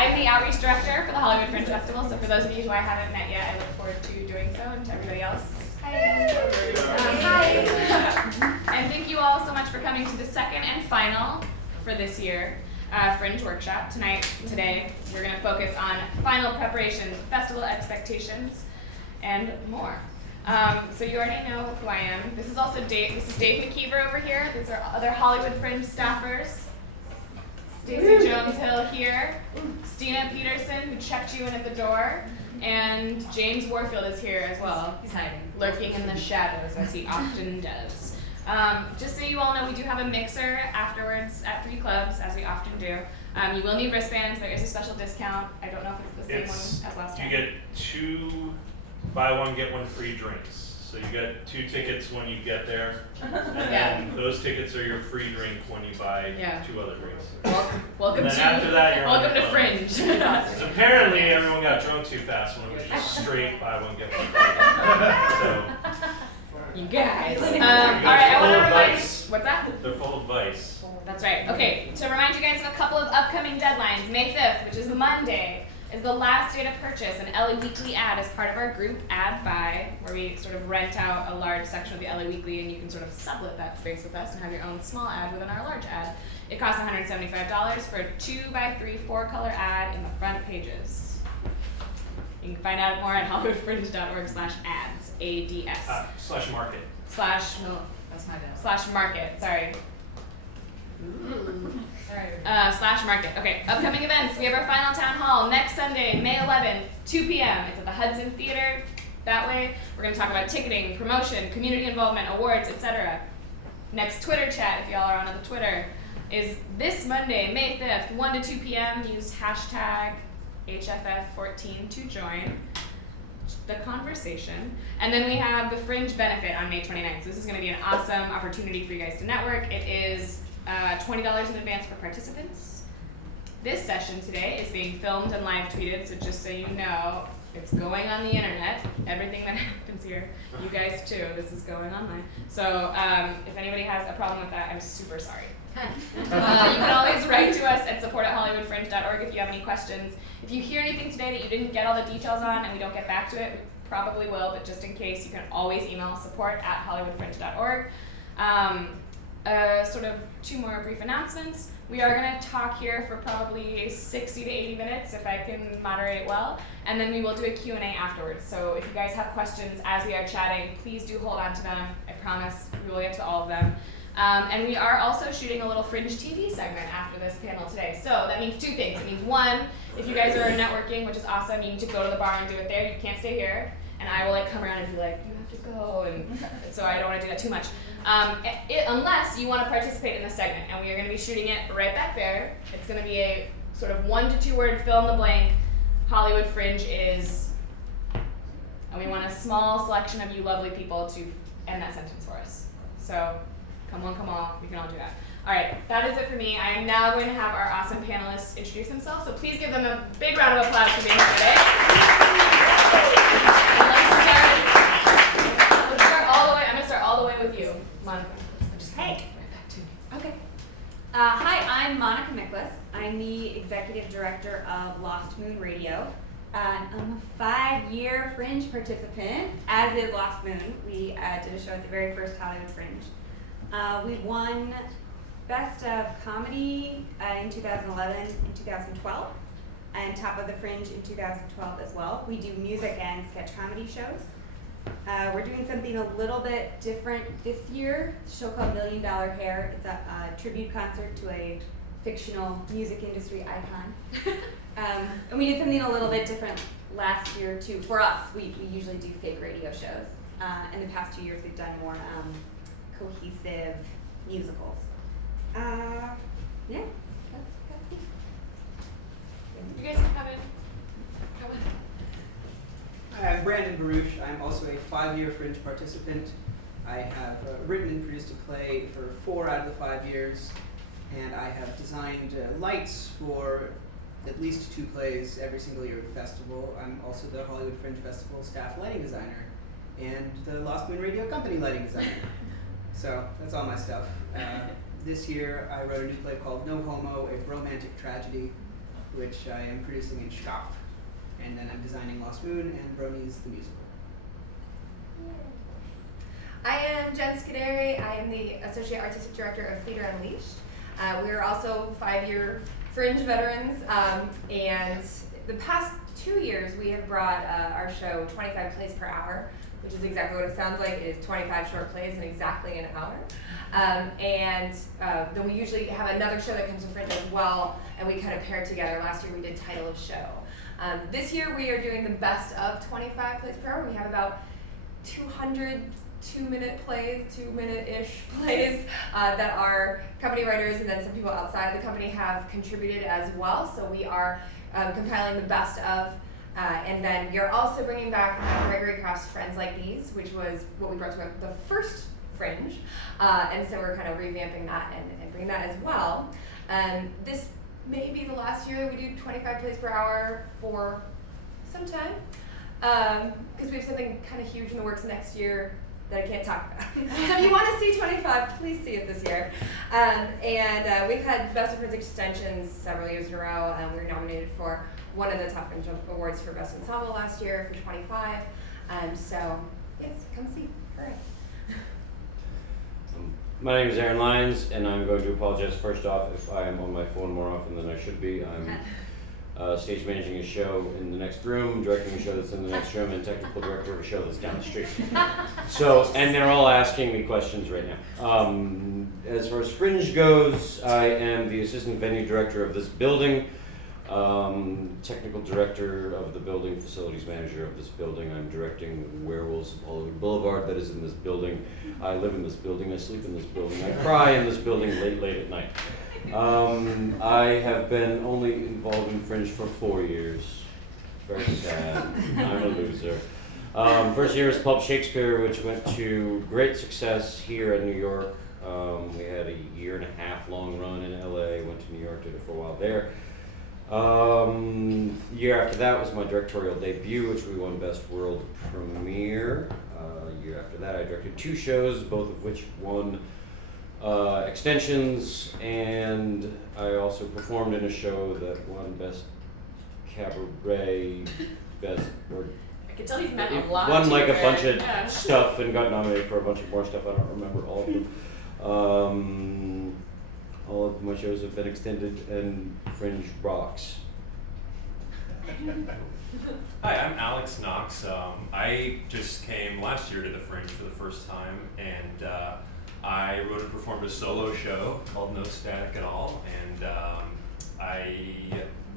I'm the outreach director for the Hollywood Fringe Festival, so for those of you who I haven't met yet, I look forward to doing so, and to everybody else. Hi. Hi. And thank you all so much for coming to the second and final for this year Fringe Workshop. Today, we're going to focus on final preparations, festival expectations, and more. So you already know who I am. This is also Dave. This is Dave McKeever over here. These are other Hollywood Fringe staffers. Stacey Jones-Hill here. Stina Peterson, who checked you in at the door. And James Warfield is here as well. He's hiding. Lurking in the shadows, as he often does. Just so you all know, we do have a mixer afterwards at 3 clubs, as we often do. You will need wristbands. There is a special discount. I don't know if it's the same one as last time. You get 2 buy one, get one free drinks. So you get 2 tickets when you get there, and then those tickets are your free drink when you buy 2 other drinks. Welcome and then after that, you're welcome to Fringe. Because apparently everyone got drunk too fast when it was just straight buy one, get one free. So you guys. All right, I want to remind you. What's that? They're full of vice. That's right. Okay, to remind you guys of a couple of upcoming deadlines. May 5th, which is Monday, is the last day to purchase an LA Weekly ad as part of our group ad buy, where we sort of rent out a large section of the LA Weekly and you can sort of sublet that space with us and have your own small ad within our large ad. It costs $175 for a 2x3 4-color ad in the front pages. You can find out more at hollywoodfringe.org/ads, ADS. /market. That's my bad. /market, sorry. /market. Okay, upcoming events. We have our final town hall next Sunday, May 11th, 2 p.m. It's at the Hudson Theater. That way, we're going to talk about ticketing, promotion, community involvement, awards, etc. Next Twitter chat, if y'all are on the Twitter, is this Monday, May 5th, 1 to 2 p.m. Use hashtag HFF14 to join the conversation. And then we have the Fringe Benefit on May 29th. So this is going to be an awesome opportunity for you guys to network. It is $20 in advance for participants. This session today is being filmed and live tweeted, so just so you know, it's going on the internet. Everything that happens here, you guys too, this is going online. So if anybody has a problem with that, I'm super sorry. You can always write to us at support@hollywoodfringe.org if you have any questions. If you hear anything today that you didn't get all the details on and we don't get back to it, we probably will, but just in case, you can always email support@hollywoodfringe.org. Sort of 2 more brief announcements. We are going to talk here for probably 60 to 80 minutes if I can moderate well, and then we will do a Q&A afterwards. So if you guys have questions as we are chatting, please do hold on to them. I promise we will get to all of them. And we are also shooting a little Fringe TV segment after this panel today. So that means 2 things. It means 1, if you guys are networking, which is awesome, you need to go to the bar and do it there. You can't stay here. And I will come around and be like, you have to go. And so I don't want to do that too much. Unless you want to participate in the segment. And we are going to be shooting it right back there. It's going to be a sort of 1 to 2 word fill in the blank. Hollywood Fringe is. And we want a small selection of you lovely people to end that sentence for us. So come on, we can all do that. All right, that is it for me. I am now going to have our awesome panelists introduce themselves. So please give them a big round of applause for being here today. Let's start all the way. I'm going to start all the way with you, Monica. Just hey. Right back to you. Okay. Hi, I'm Monica Miklas. I'm the executive director of Lost Moon Radio. I'm a 5-year Fringe participant, as is Lost Moon. We did a show at the very first Hollywood Fringe. We won Best of Comedy in 2011 and 2012, and Top of the Fringe in 2012 as well. We do music and sketch comedy shows. We're doing something a little bit different this year. It's a show called $1 Million Hair. It's a tribute concert to a fictional music industry icon. And we did something a little bit different last year too. For us, we usually do fake radio shows. In the past 2 years, we've done more cohesive musicals. Yeah, that's it. You guys can come in. Come in. Hi, I'm Brandon Baruch. I'm also a 5-year Fringe participant. I have written and produced a play for 4 out of the 5 years, and I have designed lights for at least 2 plays every single year at the festival. I'm also the Hollywood Fringe Festival staff lighting designer and the Lost Moon Radio Company lighting designer. So that's all my stuff. This year I wrote a new play called No Homo, a romantic tragedy. which I am producing in Schkopf. And then I'm designing Lost Moon and Bronies the musical. I am Jenn Scuderi. I am the Associate Artistic Director of Theater Unleashed. We're also 5-year Fringe veterans, and the past 2 years we have brought our show 25 plays per hour, which is exactly what it sounds like. It is 25 short plays in exactly an hour. And then we usually have another show that comes to Fringe as well, and we kind of pair together. Last year we did Title of Show. This year we are doing the best of 25 plays per hour. We have about 200 2-minute plays, 2-minute-ish plays that our company writers and then some people outside of the company have contributed as well. So we are compiling the best of, and then you're also bringing back Gregory Craft's Friends Like These, which was what we brought to the first Fringe, and so we're kind of revamping that and bringing that as well. This may be the last year that we do 25 plays per hour for some time, because we have something kind of huge in the works next year that I can't talk about. So if you want to see 25, please see it this year. And we've had Best of Fringe extensions several years in a row. We were nominated for one of the Top Fringe Awards for Best Ensemble last year for 25. So yes, come see. Hooray. My name is Lyons, and I'm going to apologize first off if I am on my phone more often than I should be. I'm stage managing a show in the next room, directing a show that's in the next room, and technical director of a show that's down the street. So, and they're all asking me questions right now. As far as Fringe goes, I am the assistant venue director of this building, technical director of the building, facilities manager of this building. I'm directing Werewolves of Hollywood Boulevard that is in this building. I live in this building, I sleep in this building, I cry in this building late at night. I have been only involved in Fringe for 4 years. Very sad. I'm a loser. First year was Pulp Shakespeare, which went to great success here in New York. We had a 1.5-year long run in LA, went to New York, did it for a while there. Year after that was my directorial debut, which we won Best World Premiere. Year after that I directed 2 shows, both of which won extensions, and I also performed in a show that won Best Cabaret, Best, or I can tell he's met a lot. won like a bunch of yeah. stuff and got nominated for a bunch of more stuff. I don't remember all of them. All of my shows have been extended, and Fringe rocks. Hi, I'm Alex Knox. I just came last year to the Fringe for the first time, and I wrote and performed a solo show called No Static at All, and I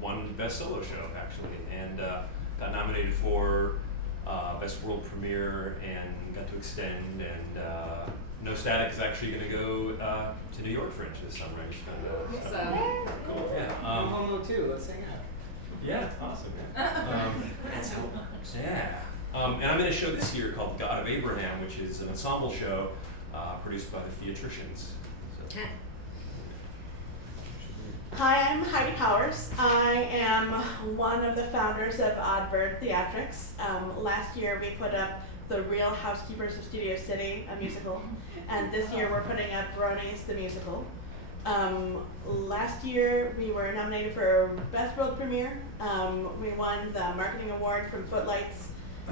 won Best Solo Show, actually, and got nominated for Best World Premiere and got to extend, and No Static is actually going to go to New York Fringe this summer. I just found out. Cool. Yeah. Momo too. Let's hang out. Yeah, awesome. Yeah. Yeah. And I'm in a show this year called God of Abraham, which is an ensemble show produced by the Theatricians. So. Hi, I'm Heidi Powers. I am one of the founders of Oddbird Theatrics. Last year we put up The Real Housekeepers of Studio City, a musical, and this year we're putting up Bronies, the musical. Last year we were nominated for Best World Premiere. We won the marketing award from Footlights,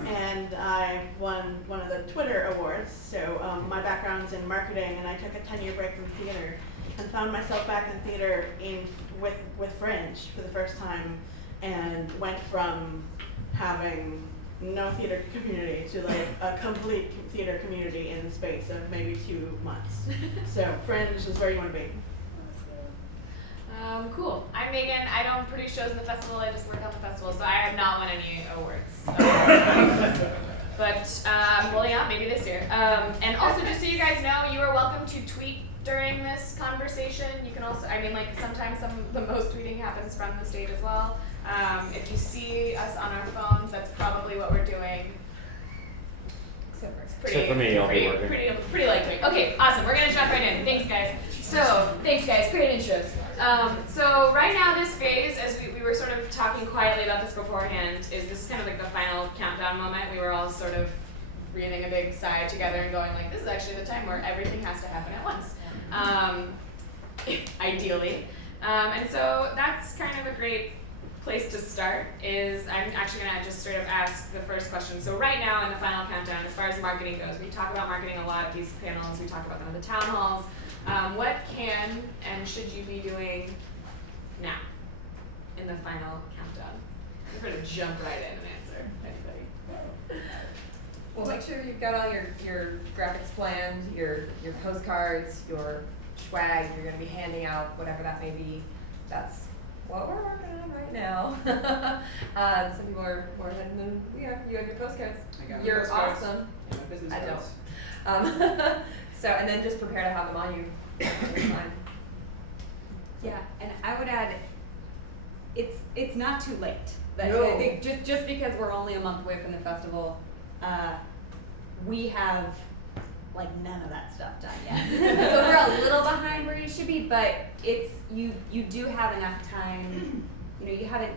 and I won one of the Twitter awards. So my background's in marketing, and I took a 10-year break from theater and found myself back in theater with Fringe for the first time, and went from having no theater community to like a complete theater community in the space of maybe 2 months. So Fringe is where you want to be. Cool. I'm Meghan. I don't produce shows in the festival. I just work on the festival, so I have not won any awards. But well, yeah, maybe this year. And also, just so you guys know, you are welcome to tweet during this conversation. You can also, I mean, like sometimes the most tweeting happens from the stage as well. If you see us on our phones, that's probably what we're doing. Except for me, I'll be working. Pretty lightweight. Okay, awesome. We're gonna jump right in. Thanks, guys. So, thanks, guys. Great intros. So right now, this phase, as we were sort of talking quietly about this beforehand, is this kind of like the final countdown moment. We were all sort of breathing a big sigh together and going like, this is actually the time where everything has to happen at once, ideally. And so that's kind of a great place to start is I'm actually gonna just straight up ask the first question. So right now in the final countdown, as far as marketing goes, we talk about marketing a lot at these panels. We talk about them at the town halls. What can and should you be doing now in the final countdown? You're gonna jump right in and answer. Anybody? Well, make sure you've got all your graphics planned, your postcards, your swag you're going to be handing out, whatever that may be. That's what we're working on right now. Some people are more ahead than we are. You have your postcards. I got my You're postcards. awesome. And my business I cards. don't. So, and then just prepare to have them on you. Fine. Yeah, and I would add, it's not too late. But No. I think just because we're only a month away from the festival, we have like none of that stuff done yet. So we're a little behind where you should be, but it's you do have enough time. You know, you haven't.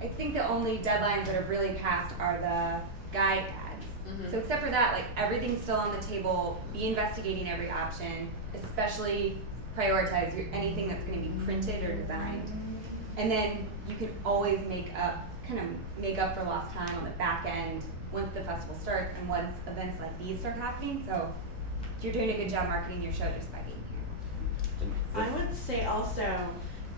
I think the only deadlines that have really passed are the guide ads. Mhm. So except for that, like everything's still on the table. Be investigating every option, especially prioritize anything that's going to be printed or designed. And then you can always make up for lost time on the back end once the festival starts and once events like these start happening. So you're doing a good job marketing your show just by being here. I would say also,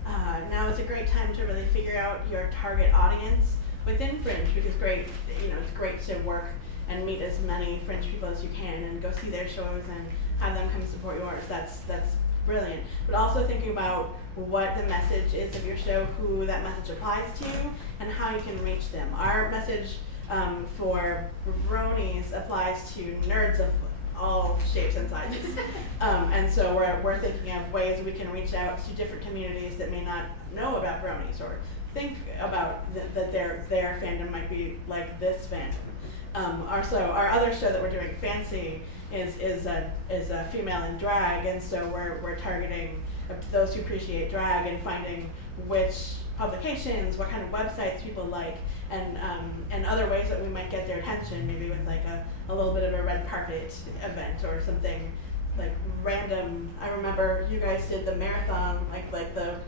now is a great time to really figure out your target audience within Fringe, because it's great to work and meet as many Fringe people as you can and go see their shows and have them come support yours. That's brilliant. But also thinking about what the message is of your show, who that message applies to, and how you can reach them. Our message for bronies applies to nerds of all shapes and sizes. And so we're thinking of ways we can reach out to different communities that may not know about bronies or think about that their fandom might be like this fandom. Our other show that we're doing, Fancy, is a female in drag, and so we're targeting those who appreciate drag and finding which publications, what kind of websites people like, and other ways that we might get their attention, maybe with like a little bit of a red carpet event or something like random. I remember you guys did the marathon, like the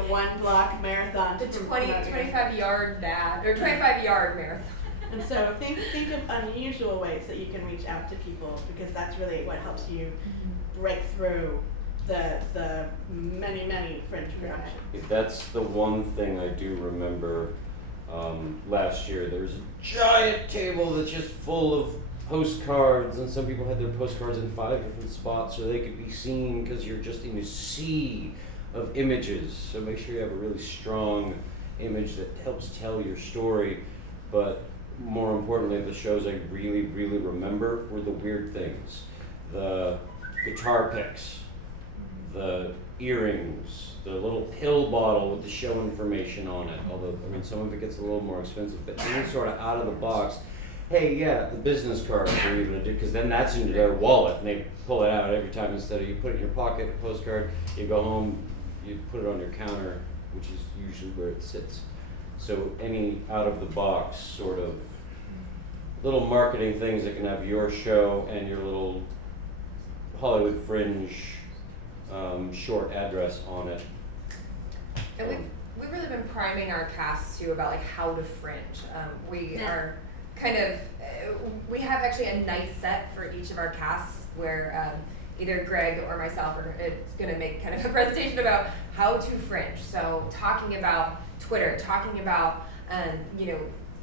1 block marathon. The 25-yard dad or 25-yard marathon. And so think of unusual ways that you can reach out to people, because that's really what helps you break through the many Fringe productions. That's the one thing I do remember. Last year there was a giant table that's just full of postcards, and some people had their postcards in 5 different spots so they could be seen, because you're just in a sea of images. So make sure you have a really strong image that helps tell your story. But more importantly, the shows I really remember were the weird things. The guitar picks, the earrings, the little pill bottle with the show information on it. Although, I mean, some of it gets a little more expensive, but any sort of out of the box, hey, yeah, the business card we're even gonna do, because then that's into their wallet and they pull it out every time. Instead of you put it in your pocket, a postcard, you go home, you put it on your counter, which is usually where it sits. So any out of the box sort of little marketing things that can have your show and your little Hollywood Fringe short address on it. And we've really been priming our cast too about like how to Fringe. We are kind of we have actually a night set for each of our casts where either Greg or myself are going to make kind of a presentation about how to Fringe. So talking about Twitter, talking about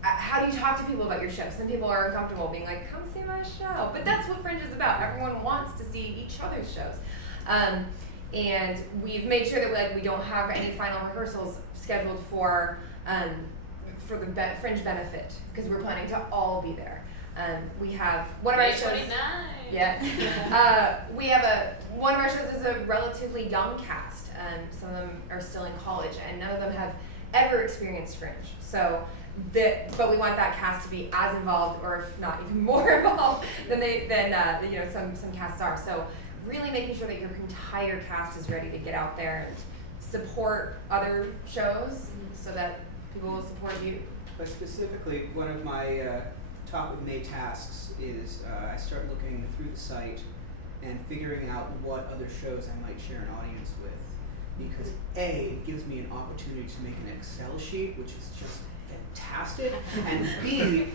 how do you talk to people about your show? Some people are uncomfortable being like, come see my show. But that's what Fringe is about. Everyone wants to see each other's shows. And we've made sure that we don't have any final rehearsals scheduled for the Fringe benefit, because we're planning to all be there. We have one of our shows. Yeah. We have one of our shows is a relatively young cast. Some of them are still in college, and none of them have ever experienced Fringe. But we want that cast to be as involved, or if not even more involved than some casts are. So really making sure that your entire cast is ready to get out there and support other shows, so that people will support you. But specifically, one of my top of May tasks is I start looking through the site and figuring out what other shows I might share an audience with. because A, it gives me an opportunity to make an Excel sheet, which is just fantastic, and B,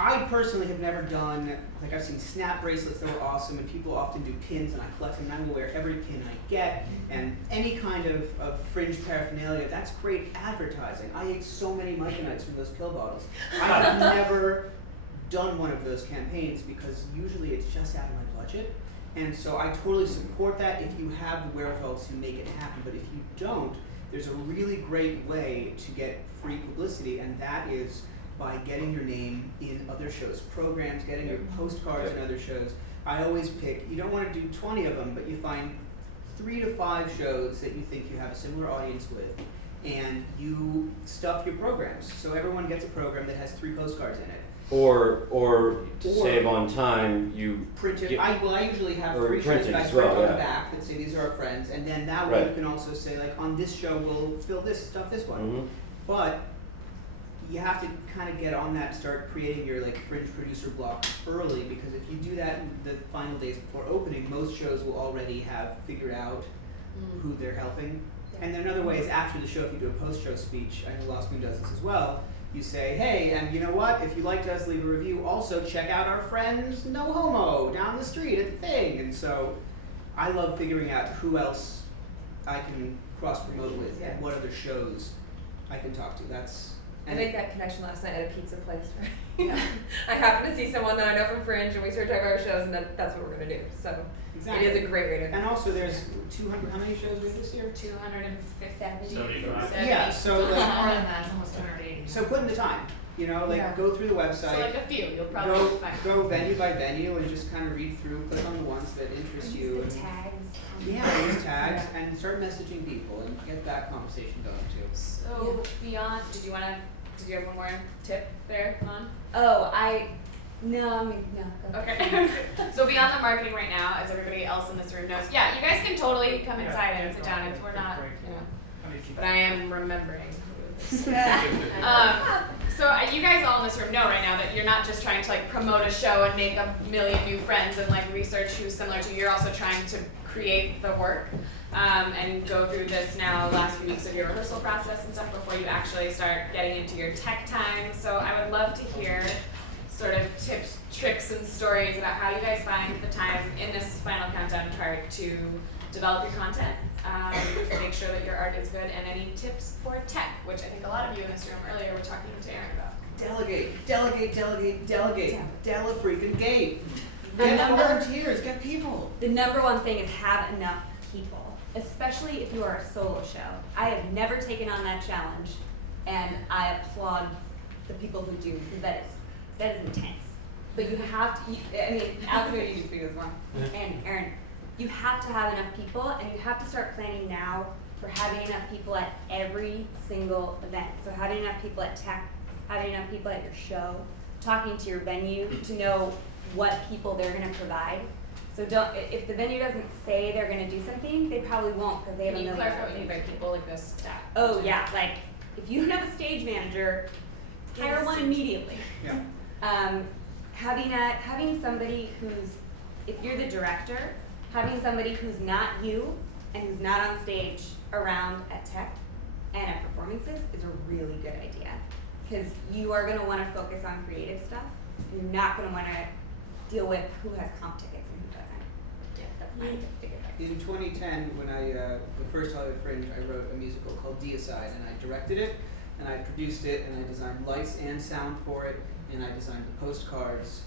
I personally have never done, like I've seen snap bracelets that were awesome, and people often do pins, and I collect them, and I will wear every pin I get, and any kind of fringe paraphernalia, that's great advertising. I ate so many Myconites from those pill bottles. I have never done one of those campaigns because usually it's just out of my budget, and so I totally support that if you have the wherewithal to make it happen, but if you don't, there's a really great way to get free publicity, and that is by getting your name in other shows' programs, getting your postcards in other shows. I always pick, you don't want to do 20 of them, but you find 3 to 5 shows that you think you have a similar audience with, and you stuff your programs. So everyone gets a program that has 3 postcards in it. Or to save on time, you print it. I usually have or 3 print shows it that I as print well, on yeah. the back that say these are our friends, and then that way Right. you can also say, like, on this show we'll fill this, stuff this one. Mhm. But you have to kind of get on that, start creating your like fringe producer block early, because if you do that in the final days before opening, most shows will already have figured out who they're helping. And then another way is after the show, if you do a post-show speech, I know Lost Moon does this as well, you say, hey, and you know what, if you liked us, leave a review. Also, check out our friends No Homo down the street at the thing. And so I love figuring out who else I can cross-promote with and what other shows I can talk to. I made that connection last night at a pizza place. I happened to see someone that I know from Fringe, and we started talking about our shows, and that's what we're going to do. So Exactly. it is a great way to. And also, there's 200. How many shows we have this year? 270. 75. Yeah. So More like, than that, it's almost 280. so put in the time. You know, like Yeah. go through the website. So like a few, you'll probably find. Go venue by venue and just kind of read through, click on the ones that interest you. Use the And, tags. yeah, use tags and start messaging people and get that conversation going too. So beyond, did you have one more tip there, Mon? No. Go. Okay. So beyond the marketing right now, as everybody else in this room knows, yeah, you guys can totally come inside and sit down. We're not, but I am remembering. So you guys all in this room know right now that you're not just trying to like promote a show and make a million new friends and like research who's similar to you. You're also trying to create the work and go through this now last few weeks of your rehearsal process and stuff before you actually start getting into your tech time. So I would love to hear sort of tips, tricks, and stories about how you guys find the time in this final countdown part to develop your content, make sure that your art is good, and any tips for tech, which I think a lot of you in this room earlier were talking to Aaron about. Delegate. Dele freaking gate. The Get number- volunteers. Get people. The number one thing is have enough people, especially if you are a solo show. I have never taken on that challenge, and I applaud the people who do, because that is intense. But you have to, Alex, you can speak this one, and Aaron, you have to have enough people, and you have to start planning now for having enough people at every single event. So having enough people at tech, having enough people at your show, talking to your venue to know what people they're going to provide. So if the venue doesn't say they're going to do something, they probably won't, because they have Can a you million clarify what you mean things. by people like this staff? Oh yeah, like if you have a stage manager, hire one immediately. Yeah. Having somebody who's, if you're the director, having somebody who's not you and who's not on stage around at tech and at performances is a really good idea, because you are going to want to focus on creative stuff. You're not going to want to deal with who has comp tickets and who doesn't. Yeah, that's my big advice. In 2010, when the first Hollywood Fringe, I wrote a musical called Deicide, and I directed it, and I produced it, and I designed lights and sound for it, and I designed the postcards.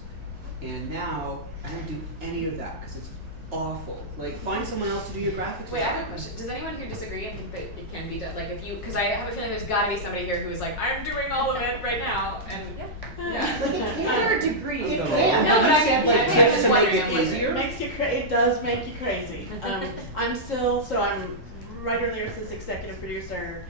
And now I don't do any of that because it's awful. Like, find someone else to do your graphics. Wait, I have a question. Does anyone here disagree and think that it can be done? Like, if you, because I have a feeling there's got to be somebody here who's like, I'm doing all of it right now, and Your degree. It No, but I mean, like, I'm tips just to wondering. make it I'm like, easier. It does make you crazy. I'm writer, lyricist, executive producer,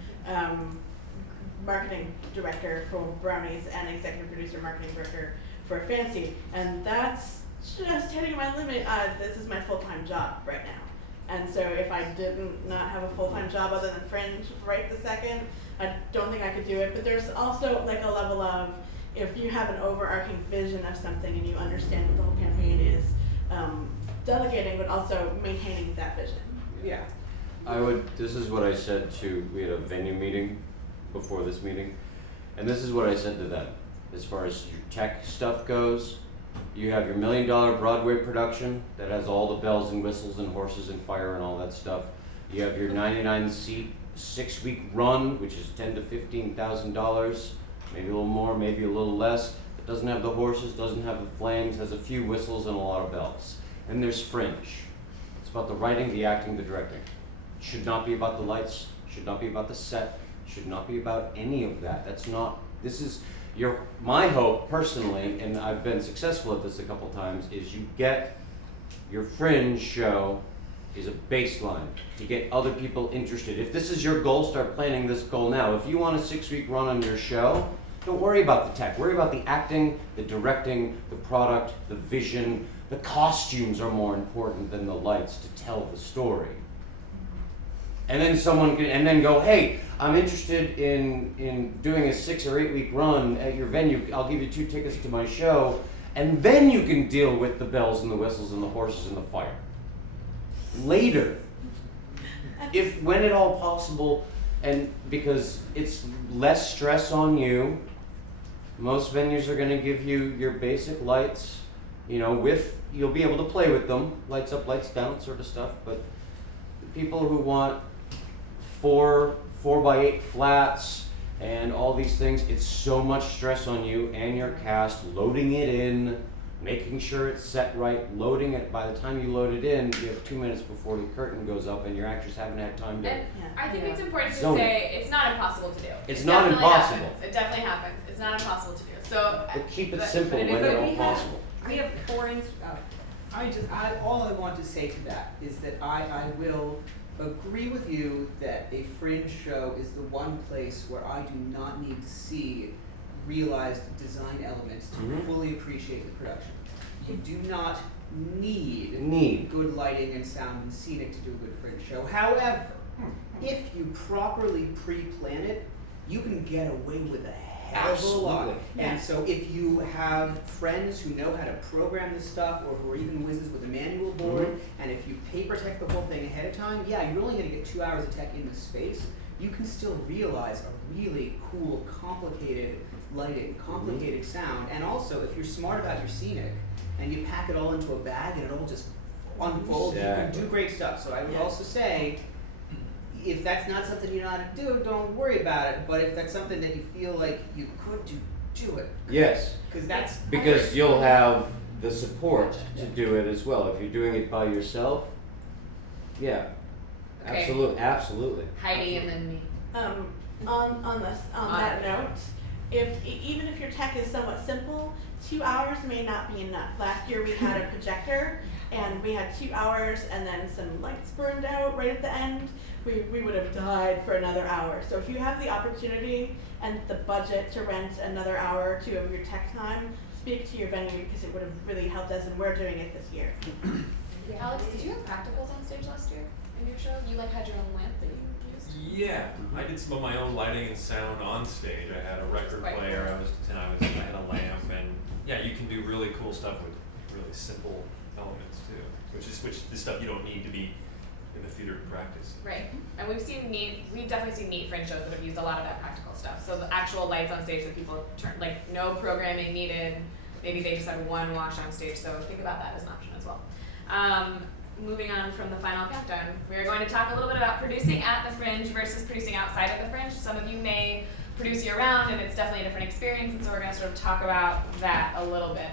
marketing director for Brownies, and executive producer, marketing director for Fancy, and that's just hitting my limit. This is my full-time job right now, and so if I didn't not have a full-time job other than Fringe right this second, I don't think I could do it. But there's also like a level of, if you have an overarching vision of something and you understand what the whole campaign is, delegating, but also maintaining that vision. Yeah. This is what I said we had a venue meeting before this meeting, and this is what I said to them. As far as your tech stuff goes, you have your $1 million Broadway production that has all the bells and whistles and horses and fire and all that stuff. You have your 99-seat 6-week run, which is $10,000 to $15,000, maybe a little more, maybe a little less. It doesn't have the horses, doesn't have the flames, has a few whistles and a lot of bells. And there's Fringe. It's about the writing, the acting, the directing. It should not be about the lights, should not be about the set, should not be about any of that. My hope personally, and I've been successful at this a couple times, is you get your Fringe show is a baseline to get other people interested. If this is your goal, start planning this goal now. If you want a 6-week run on your show, don't worry about the tech. Worry about the acting, the directing, the product, the vision. The costumes are more important than the lights to tell the story. And then someone can, go, hey, I'm interested in doing a 6 or 8 week run at your venue. I'll give you 2 tickets to my show. And then you can deal with the bells and the whistles and the horses and the fire. Later, when at all possible, and because it's less stress on you. Most venues are going to give you your basic lights, you'll be able to play with them, lights up, lights down sort of stuff, but people who want 4x8 flats and all these things, it's so much stress on you and your cast, loading it in, making sure it's set right, loading it. By the time you load it in, you have 2 minutes before the curtain goes up and your actors haven't had time to. And I think it's important to zone say it's not impossible to do. It's not impossible. It definitely happens. It's not impossible to do. So But keep it but- simple but it when is- at all possible. We have 4 all I want to say to that is that I will agree with you that a Fringe show is the one place where I do not need to see realized design elements to Mhm. fully appreciate the production. You do not need good lighting and sound and scenic to do a good Fringe show. However, if you properly pre-plan it, you can get away with a hell of a lot. Absolutely. And so if you have friends who know how to program this stuff or who are even whizzes with a manual board, and if you paper tech the whole thing ahead of time, yeah, you're only going to get 2 hours of tech in the space. You can still realize a really cool, complicated lighting, complicated sound, and also if you're smart about your scenic and you pack it all into a bag and it all just unfolds, you can do great stuff. So I would also say, if that's not something you know how to do, don't worry about it. But if that's something that you feel like you could do it. Yes. Because you'll have the support to do it as well. If you're doing it by yourself, yeah. Okay. Absolutely. Heidi and then me. On that note, even if your tech is somewhat simple, 2 hours may not be enough. Last year we had a projector and we had 2 hours and then some lights burned out right at the end. We would have died for another hour. So if you have the opportunity and the budget to rent another hour or 2 of your tech time, speak to your venue because it would have really helped us, and we're doing it this year. Alex, did you have practicals on stage last year in your show? You had your own lamp that you used? Yeah, I did some of my own lighting and sound on stage. I had a record player, I had a lamp, and yeah, you can do really cool stuff with really simple elements too, which is the stuff you don't need to be in the theater to practice. Right, and we've definitely seen neat Fringe shows that have used a lot of that practical stuff. So the actual lights on stage that people turn, no programming needed. Maybe they just have one wash on stage. So think about that as an option as well. Moving on from the final countdown, we're going to talk a little bit about producing at the Fringe versus producing outside of the Fringe. Some of you may produce year round, and it's definitely a different experience. And so we're going to sort of talk about that a little bit.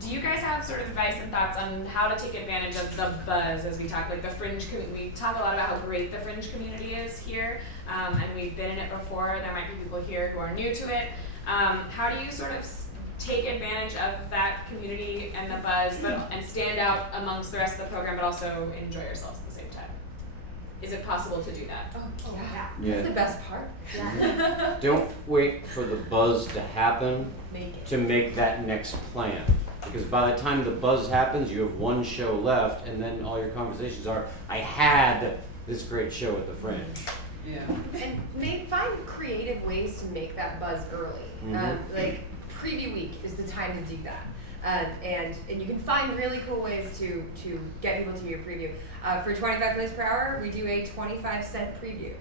Do you guys have sort of advice and thoughts on how to take advantage of the buzz as we talk, the Fringe we talk a lot about how great the Fringe community is here, and we've been in it before. There might be people here who are new to it. How do you sort of take advantage of that community and the buzz, and stand out amongst the rest of the program, but also enjoy yourselves at the same time? Is it possible to do that? Oh yeah. Yeah. That's the best part. Yeah. Don't wait for the buzz to happen Make it. to make that next plan. Because by the time the buzz happens, you have one show left, and then all your conversations are, I had this great show at the Fringe. Yeah. And find creative ways to make that buzz early. Mhm. Like preview week is the time to do that. And you can find really cool ways to get people to your preview. For 25 plays per hour, we do a 25-cent preview.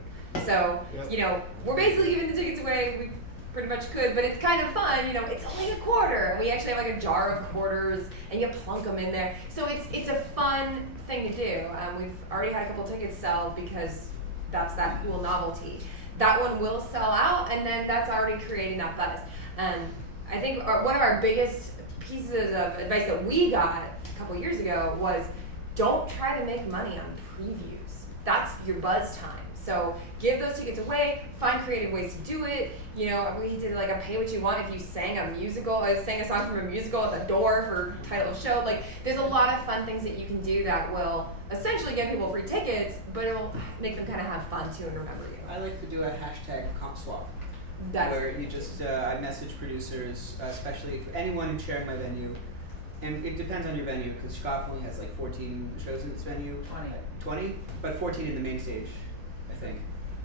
So, Yep. you know, we're basically giving the tickets away. We pretty much could, but it's kind of fun. You know, it's only a quarter. We actually have like a jar of quarters, and you plunk them in there. So it's a fun thing to do. We've already had a couple tickets sell because that's that cool novelty. That one will sell out, and then that's already creating that buzz. And I think one of our biggest pieces of advice that we got a couple years ago was don't try to make money on previews. That's your buzz time. So give those tickets away, find creative ways to do it. You know, we did like a pay what you want if you sang a musical. I sang a song from a musical at the door for title of show. Like, there's a lot of fun things that you can do that will essentially get people free tickets, but it will make them kind of have fun too and remember you. I like to do a hashtag comp swap. That's Where you just, I message producers, especially for anyone in sharing my venue, and it depends on your venue, because Scott only has like 14 shows in its venue. 20? But 14 in the main stage, I think.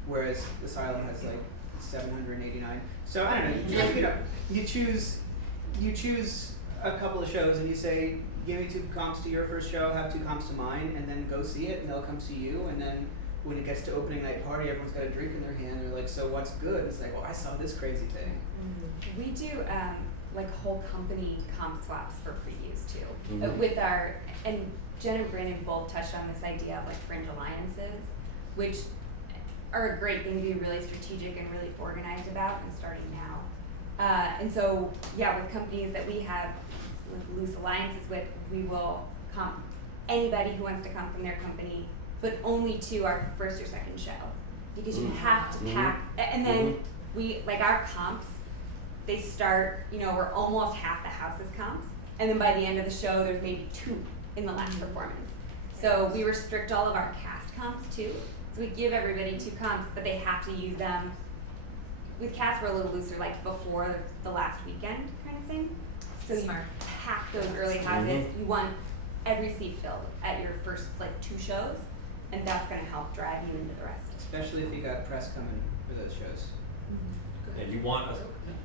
Whereas Asylum has like 789. So I don't know, you choose a couple of shows and you say, give me 2 comps to your first show, have 2 comps to mine, and then go see it, and they'll come see you, and then when it gets to opening night party, everyone's got a drink in their hand. They're like, so what's good? It's like, well, I saw this crazy thing. We do like whole company comp swaps for previews too. Mhm. With our, and Jenn and Brandon both touched on this idea of like fringe alliances, which are a great thing to be really strategic and really organized about and starting now. And so, yeah, with companies that we have loose alliances with, we will comp anybody who wants to come from their company, but only to our first or second show, because you have to pack. And then we, like our comps, they start, you know, we're almost half the house's comps, and then by the end of the show, there's maybe 2 in the last performance. So we restrict all of our cast comps too. So we give everybody 2 comps, but they have to use them. With cast, we're a little looser, like before the last weekend kind of thing. So Smart. you pack those early houses. You want every seat filled at your first like 2 shows, and that's going to help drive you into the rest. Especially if you got press coming for those shows. And you want a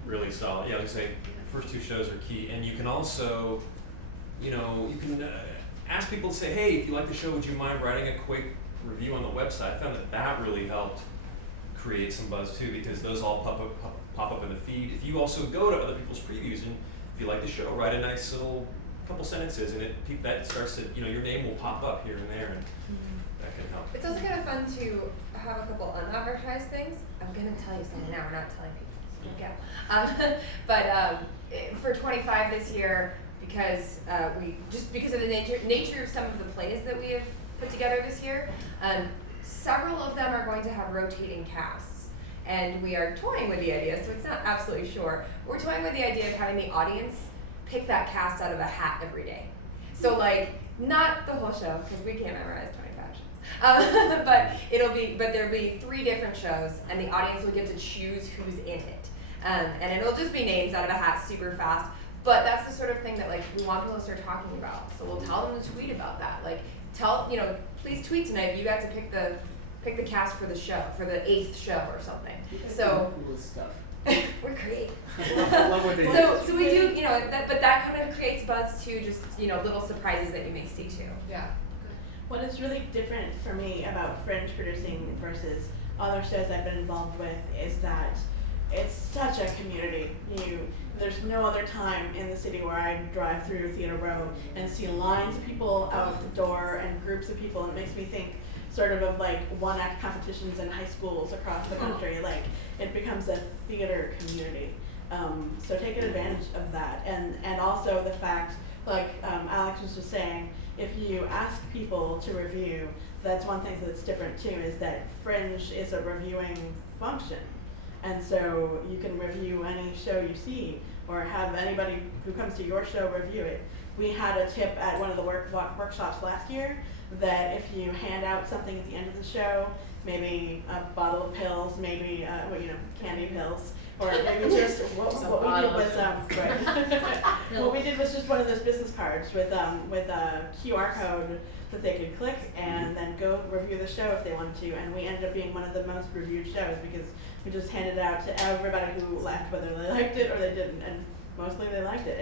really solid, like I say, first 2 shows are key. And you can also, you know, you can ask people to say, hey, if you like the show, would you mind writing a quick review on the website? I found that really helped create some buzz too, because those all pop up in the feed. If you also go to other people's previews and if you like the show, write a nice little couple sentences, and that starts to, you know, your name will pop up here and there, and that can help. It's also kind of fun to have a couple unadvertised things. I'm gonna tell you something now. We're not telling people. Okay. But for 25 this year, because because of the nature of some of the plays that we have put together this year, several of them are going to have rotating casts, and we are toying with the idea. So it's not absolutely sure. We're toying with the idea of having the audience pick that cast out of a hat every day. So like not the whole show, because we can't memorize 25 shows. But there'll be 3 different shows, and the audience will get to choose who's in it. And it'll just be names out of a hat super fast. But that's the sort of thing that like we want people to start talking about. So we'll tell them to tweet about that. Like please tweet tonight. You got to pick the cast for the show, for the 8th show or something. So Cool stuff. we're creative. I love what they do. So we do, but that kind of creates buzz too. Just little surprises that you may see too. Yeah. What is really different for me about Fringe producing versus other shows I've been involved with is that it's such a community. There's no other time in the city where I drive through Theater Row and see lines of people out the door and groups of people, and it makes me think sort of like one-act competitions in high schools across the country. Like, it becomes a theater community. So take advantage of that. And also the fact, like Alex was just saying, if you ask people to review, that's one thing that's different too, is that Fringe is a reviewing function. And so you can review any show you see, or have anybody who comes to your show review it. We had a tip at one of the workshops last year that if you hand out something at the end of the show, maybe a bottle of pills, maybe candy pills, or maybe just what we did was just one of those business cards with a QR code that they could click and then go review the show if they wanted to. And we ended up being one of the most reviewed shows because we just handed it out to everybody who left, whether they liked it or they didn't. And mostly they liked it.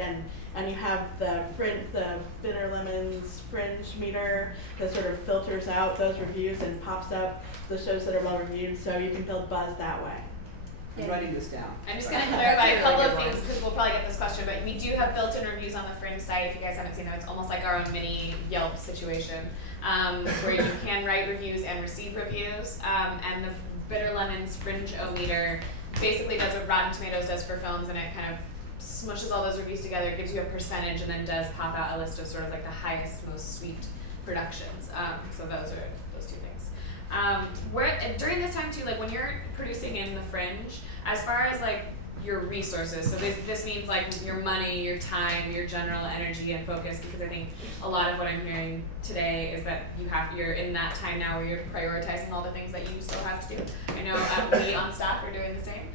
And you have the Bitter Lemons Fringe meter that sort of filters out those reviews and pops up the shows that are well reviewed, so you can build buzz that way. I'm writing this down. I'm just going to clarify a couple of things because we'll probably get this question, but we do have built-in reviews on the Fringe site. If you guys haven't seen them, it's almost like our own mini Yelp situation where you can write reviews and receive reviews. And the Bitter Lemons Fringe-O-meter basically does what Rotten Tomatoes does for films, and it kind of smushes all those reviews together, gives you a percentage, and then does pop out a list of sort of like the highest, most sweet productions. So those are those two things. During this time too, like when you're producing in the Fringe, as far as like your resources, so this means like your money, your time, your general energy and focus, because I think a lot of what I'm hearing today is that you're in that time now where you're prioritizing all the things that you still have to do. I know we on staff are doing the same.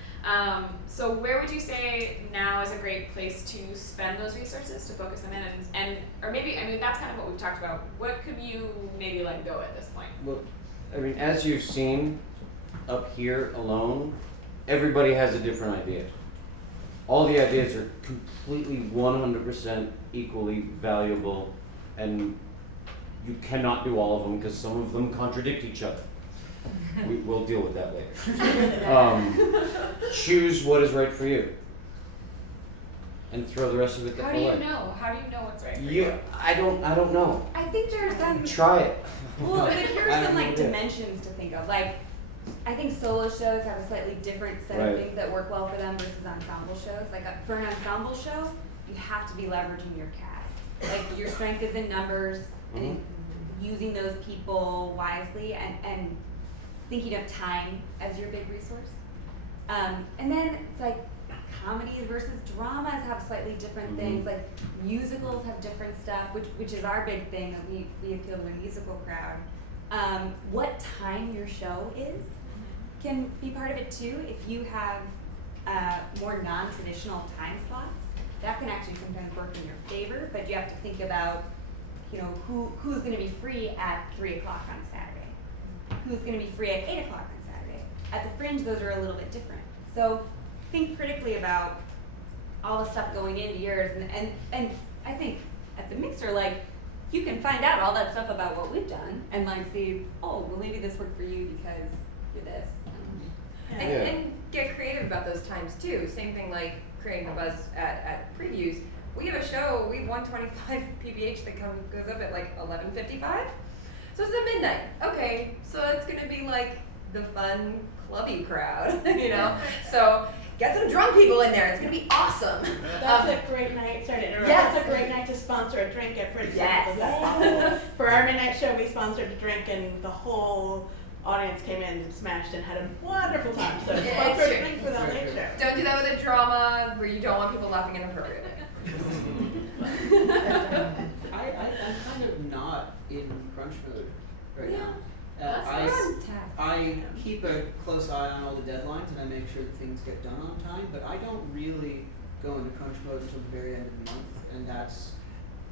So where would you say now is a great place to spend those resources, to focus them in, and or maybe, I mean, that's kind of what we've talked about. What could you maybe let go at this point? Well, I mean, as you've seen up here alone, everybody has a different idea. All the ideas are completely 100% equally valuable, and you cannot do all of them because some of them contradict each other. We'll deal with that later. Choose what is right for you, and throw the rest of it away. How do you know? How do you know what's right for you? I don't know. I think there's some. Try it. Well, but here I are some have no like idea. dimensions to think of. Like, I think solo shows have a slightly different set Right. of things that work well for them versus ensemble shows. Like for an ensemble show, you have to be leveraging your cast. Like your strength is in numbers and using those people wisely and thinking of time as your big resource. And then it's like comedies versus dramas have slightly different things. Like musicals have different stuff, which is our big thing, that we appeal to a musical crowd. What time your show is can be part of it too. If you have more non-traditional time slots, that can actually sometimes work in your favor, but you have to think about, you know, who's going to be free at 3 o'clock on a Saturday, who's going to be free at 8 o'clock on Saturday. At the Fringe, those are a little bit different. So think critically about all the stuff going into yours, and I think at the Mixer, like, you can find out all that stuff about what we've done and like see, oh, well maybe this worked for you because you're this. And get creative about those times too. Same thing like creating the buzz at previews. We have a show, we have 125 PBH that goes up at like 11:55. So it's at midnight. Okay, so it's gonna be like the fun clubby crowd, you know? So get some drunk people in there. It's gonna be awesome. That's a great night. Sorry to interrupt. Yes. That's a great night to sponsor a drink at Fringe. Yes. Yes. For our midnight show, we sponsored a drink, and the whole audience came in and smashed and had a wonderful time. So Yeah, sponsor it's a true. drink for that late show. Don't do that with a drama where you don't want people laughing inappropriately. I'm kind of not in crunch mode right now. That's I keep a close eye on all the deadlines and I make sure that things get done on time, but I don't really go into crunch mode until the very end of the month, and that's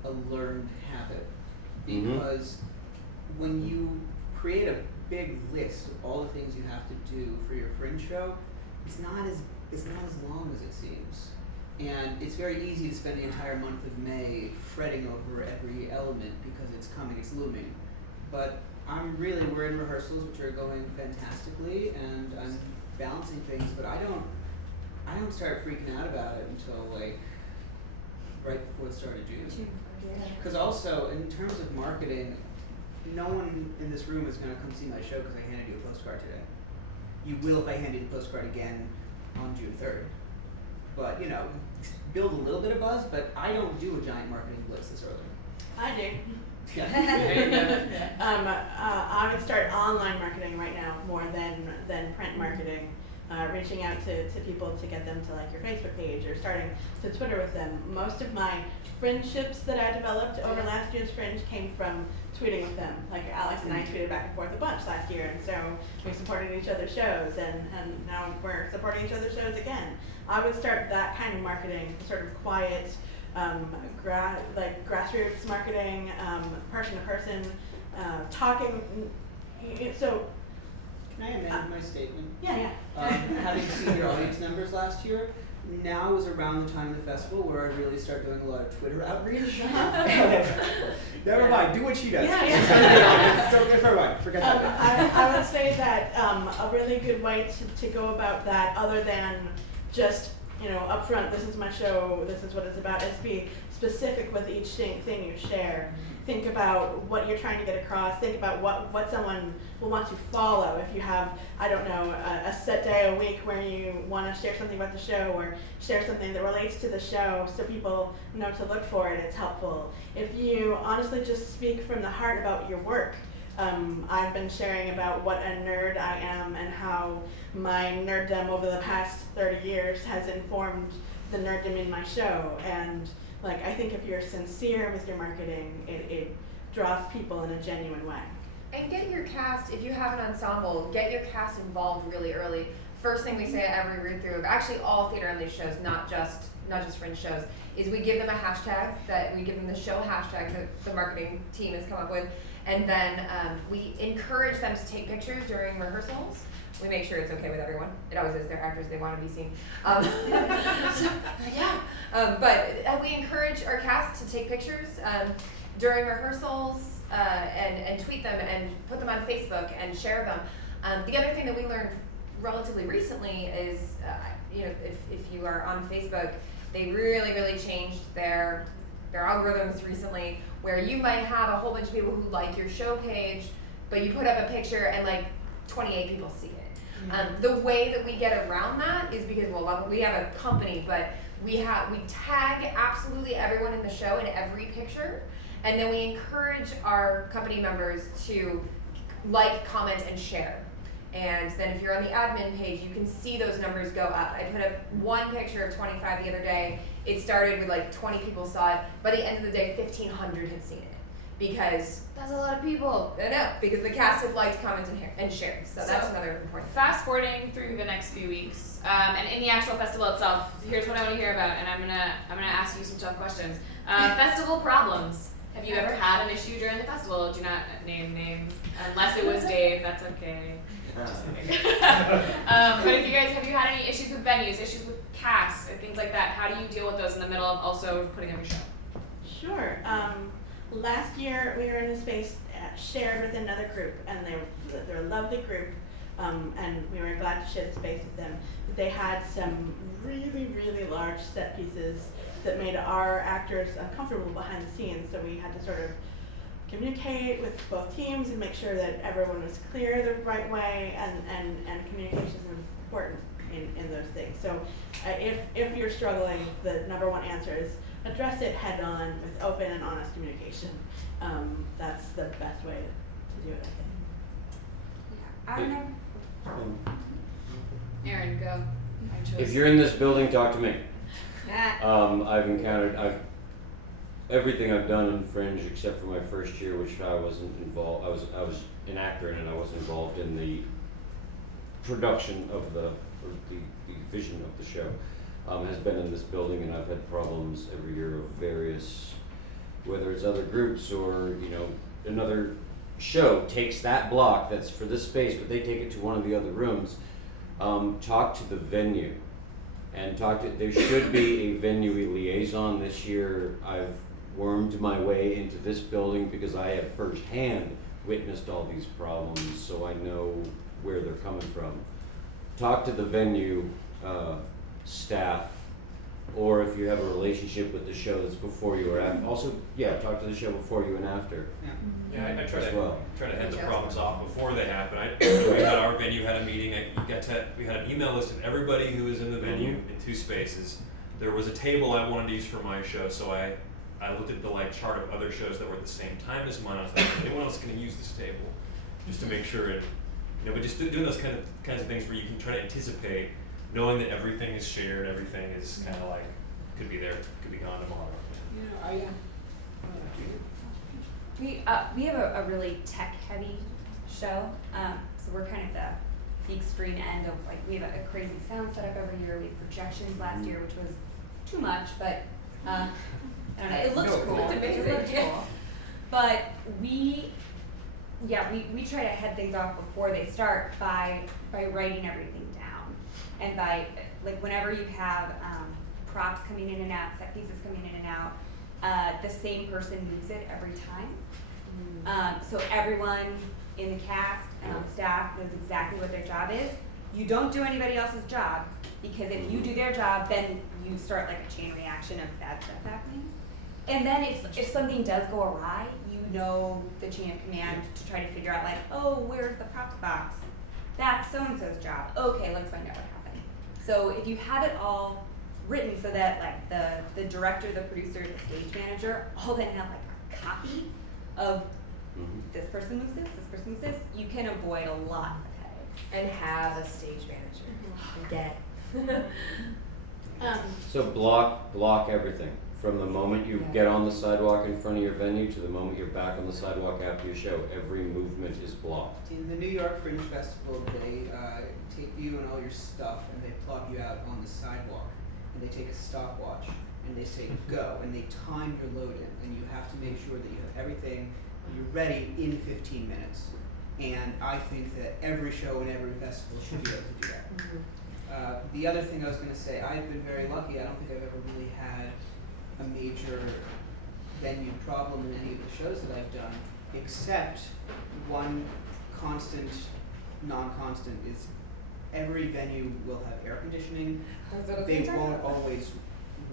a learned habit. Because when you create a big list of all the things you have to do for your Fringe show, it's not as long as it seems. And it's very easy to spend the entire month of May fretting over every element because it's coming, it's looming. But we're in rehearsals, which are going fantastically, and I'm balancing things, but I don't start freaking out about it until like right before the start of June. Because also, in terms of marketing, no one in this room is going to come see my show because I handed you a postcard today. You will if I hand you the postcard again on June 3rd. But, you know, build a little bit of buzz, but I don't do a giant marketing blitz this early. I do. Yeah. I would start online marketing right now more than print marketing. Reaching out to people to get them to like your Facebook page or starting to Twitter with them. Most of my friendships that I developed over last year's Fringe came from tweeting with them. Like Alex and I tweeted back and forth a bunch last year, and so we supported each other's shows, and now we're supporting each other's shows again. I would start that kind of marketing, sort of quiet, grassroots marketing, person to person, talking. So. Can I amend my statement? Yeah. Having seen your audience numbers last year, now is around the time of the festival where I really start doing a lot of Twitter outreach. Never mind, do what she does. Yeah, She's trying to be honest. Don't never mind, forget that. I would say that a really good way to go about that, other than just, up front, this is my show, this is what it's about, is be specific with each thing you share. Think about what you're trying to get across. Think about what someone will want to follow. If you have, I don't know, a set day a week where you want to share something about the show or share something that relates to the show so people know to look for it, it's helpful. If you honestly just speak from the heart about your work, I've been sharing about what a nerd I am and how my nerddom over the past 30 years has informed the nerddom in my show. And I think if you're sincere with your marketing, it draws people in a genuine way. And get your cast, if you have an ensemble, get your cast involved really early. First thing we say at every read through of actually all Theater Unleashed shows, not just Fringe shows, is we give them a hashtag, that we give them the show hashtag that the marketing team has come up with, and then we encourage them to take pictures during rehearsals. We make sure it's okay with everyone. It always is. They're actors, they want to be seen. But we encourage our cast to take pictures during rehearsals and tweet them and put them on Facebook and share them. The other thing that we learned relatively recently is, if you are on Facebook, they really changed their algorithms recently, where you might have a whole bunch of people who like your show page, but you put up a picture and 28 people see it. The way that we get around that is because, we have a company, but we tag absolutely everyone in the show in every picture, and then we encourage our company members to like, comment, and share. And then if you're on the admin page, you can see those numbers go up. I put up one picture of 25 the other day. It started with 20 people saw it. By the end of the day, 1,500 had seen it. Because That's a lot of people. I know, because the cast have liked, commented, and shared. So that's another important thing. Fast forwarding through the next few weeks, and in the actual festival itself, here's what I want to hear about, and I'm gonna ask you some tough questions. Festival problems. Have you ever had an issue during the festival? Do not name names, unless it was Dave. That's okay. Just kidding. But if you guys, have you had any issues with venues, issues with casts, and things like that? How do you deal with those in the middle of also putting on your show? Sure. Last year we were in a space shared with another group, and they're a lovely group, and we were glad to share the space with them. But they had some really large set pieces that made our actors uncomfortable behind the scenes, so we had to sort of communicate with both teams and make sure that everyone was clear the right way, and communication is important in those things. So if you're struggling, the number one answer is address it head on with open and honest communication. That's the best way to do it, I think. I don't know. Aaron, go. I chose. If you're in this building, talk to me. I've encountered everything I've done in Fringe except for my first year, which I wasn't involved. I was an actor in it, and I wasn't involved in the production of the vision of the show. Has been in this building, and I've had problems every year of various, whether it's other groups or another show takes that block that's for this space, but they take it to one of the other rooms. Talk to the venue, and there should be a venue liaison. This year I've wormed my way into this building because I have firsthand witnessed all these problems, so I know where they're coming from. Talk to the venue staff, or if you have a relationship with the show that's before you or after. Also, talk to the show before you and after. Yeah, I try as to well. head the problems off before they happen. Our venue had a meeting. We had an email list of everybody who was in the venue in 2 spaces. There was a table I wanted to use for my show, so I looked at the chart of other shows that were at the same time as mine. I was like, anyone else going to use this table, just to make sure it, but just doing those kinds of things where you can try to anticipate, knowing that everything is shared, everything is kind of could be there, could be gone tomorrow. We have a really tech-heavy show, so we're kind of the extreme end of we have a crazy sound setup every year. We had projections last year, which was too much, but I don't know. It looks cool. It's amazing. It looks cool. But we try to head things off before they start by writing everything down, and by like whenever you have props coming in and out, set pieces coming in and out, the same person moves it every time. So everyone in the cast, staff knows exactly what their job is. You don't do anybody else's job, because if you do their job, then you start like a chain reaction of bad stuff happening. And then if something does go awry, you know the chain of command to try to figure out like, oh, where's the props box? That's so-and-so's job. Okay, let's find out what happened. So if you have it all written so that like the director, the producer, the stage manager all then have like a copy of this person moves this person moves this, you can avoid a lot of headaches. And have a stage manager. Again. So block everything. From the moment you get on the sidewalk in front of your venue to the moment you're back on the sidewalk after your show, every movement is blocked. In the New York Fringe Festival, they take you and all your stuff and they plop you out on the sidewalk. And they take a stopwatch and they say go, and they time your load in, and you have to make sure that you have everything, you're ready in 15 minutes. And I think that every show and every festival should be able to do that. The other thing I was going to say, I've been very lucky. I don't think I've ever really had a major venue problem in any of the shows that I've done, except one constant, non-constant is every venue will have air conditioning. They won't always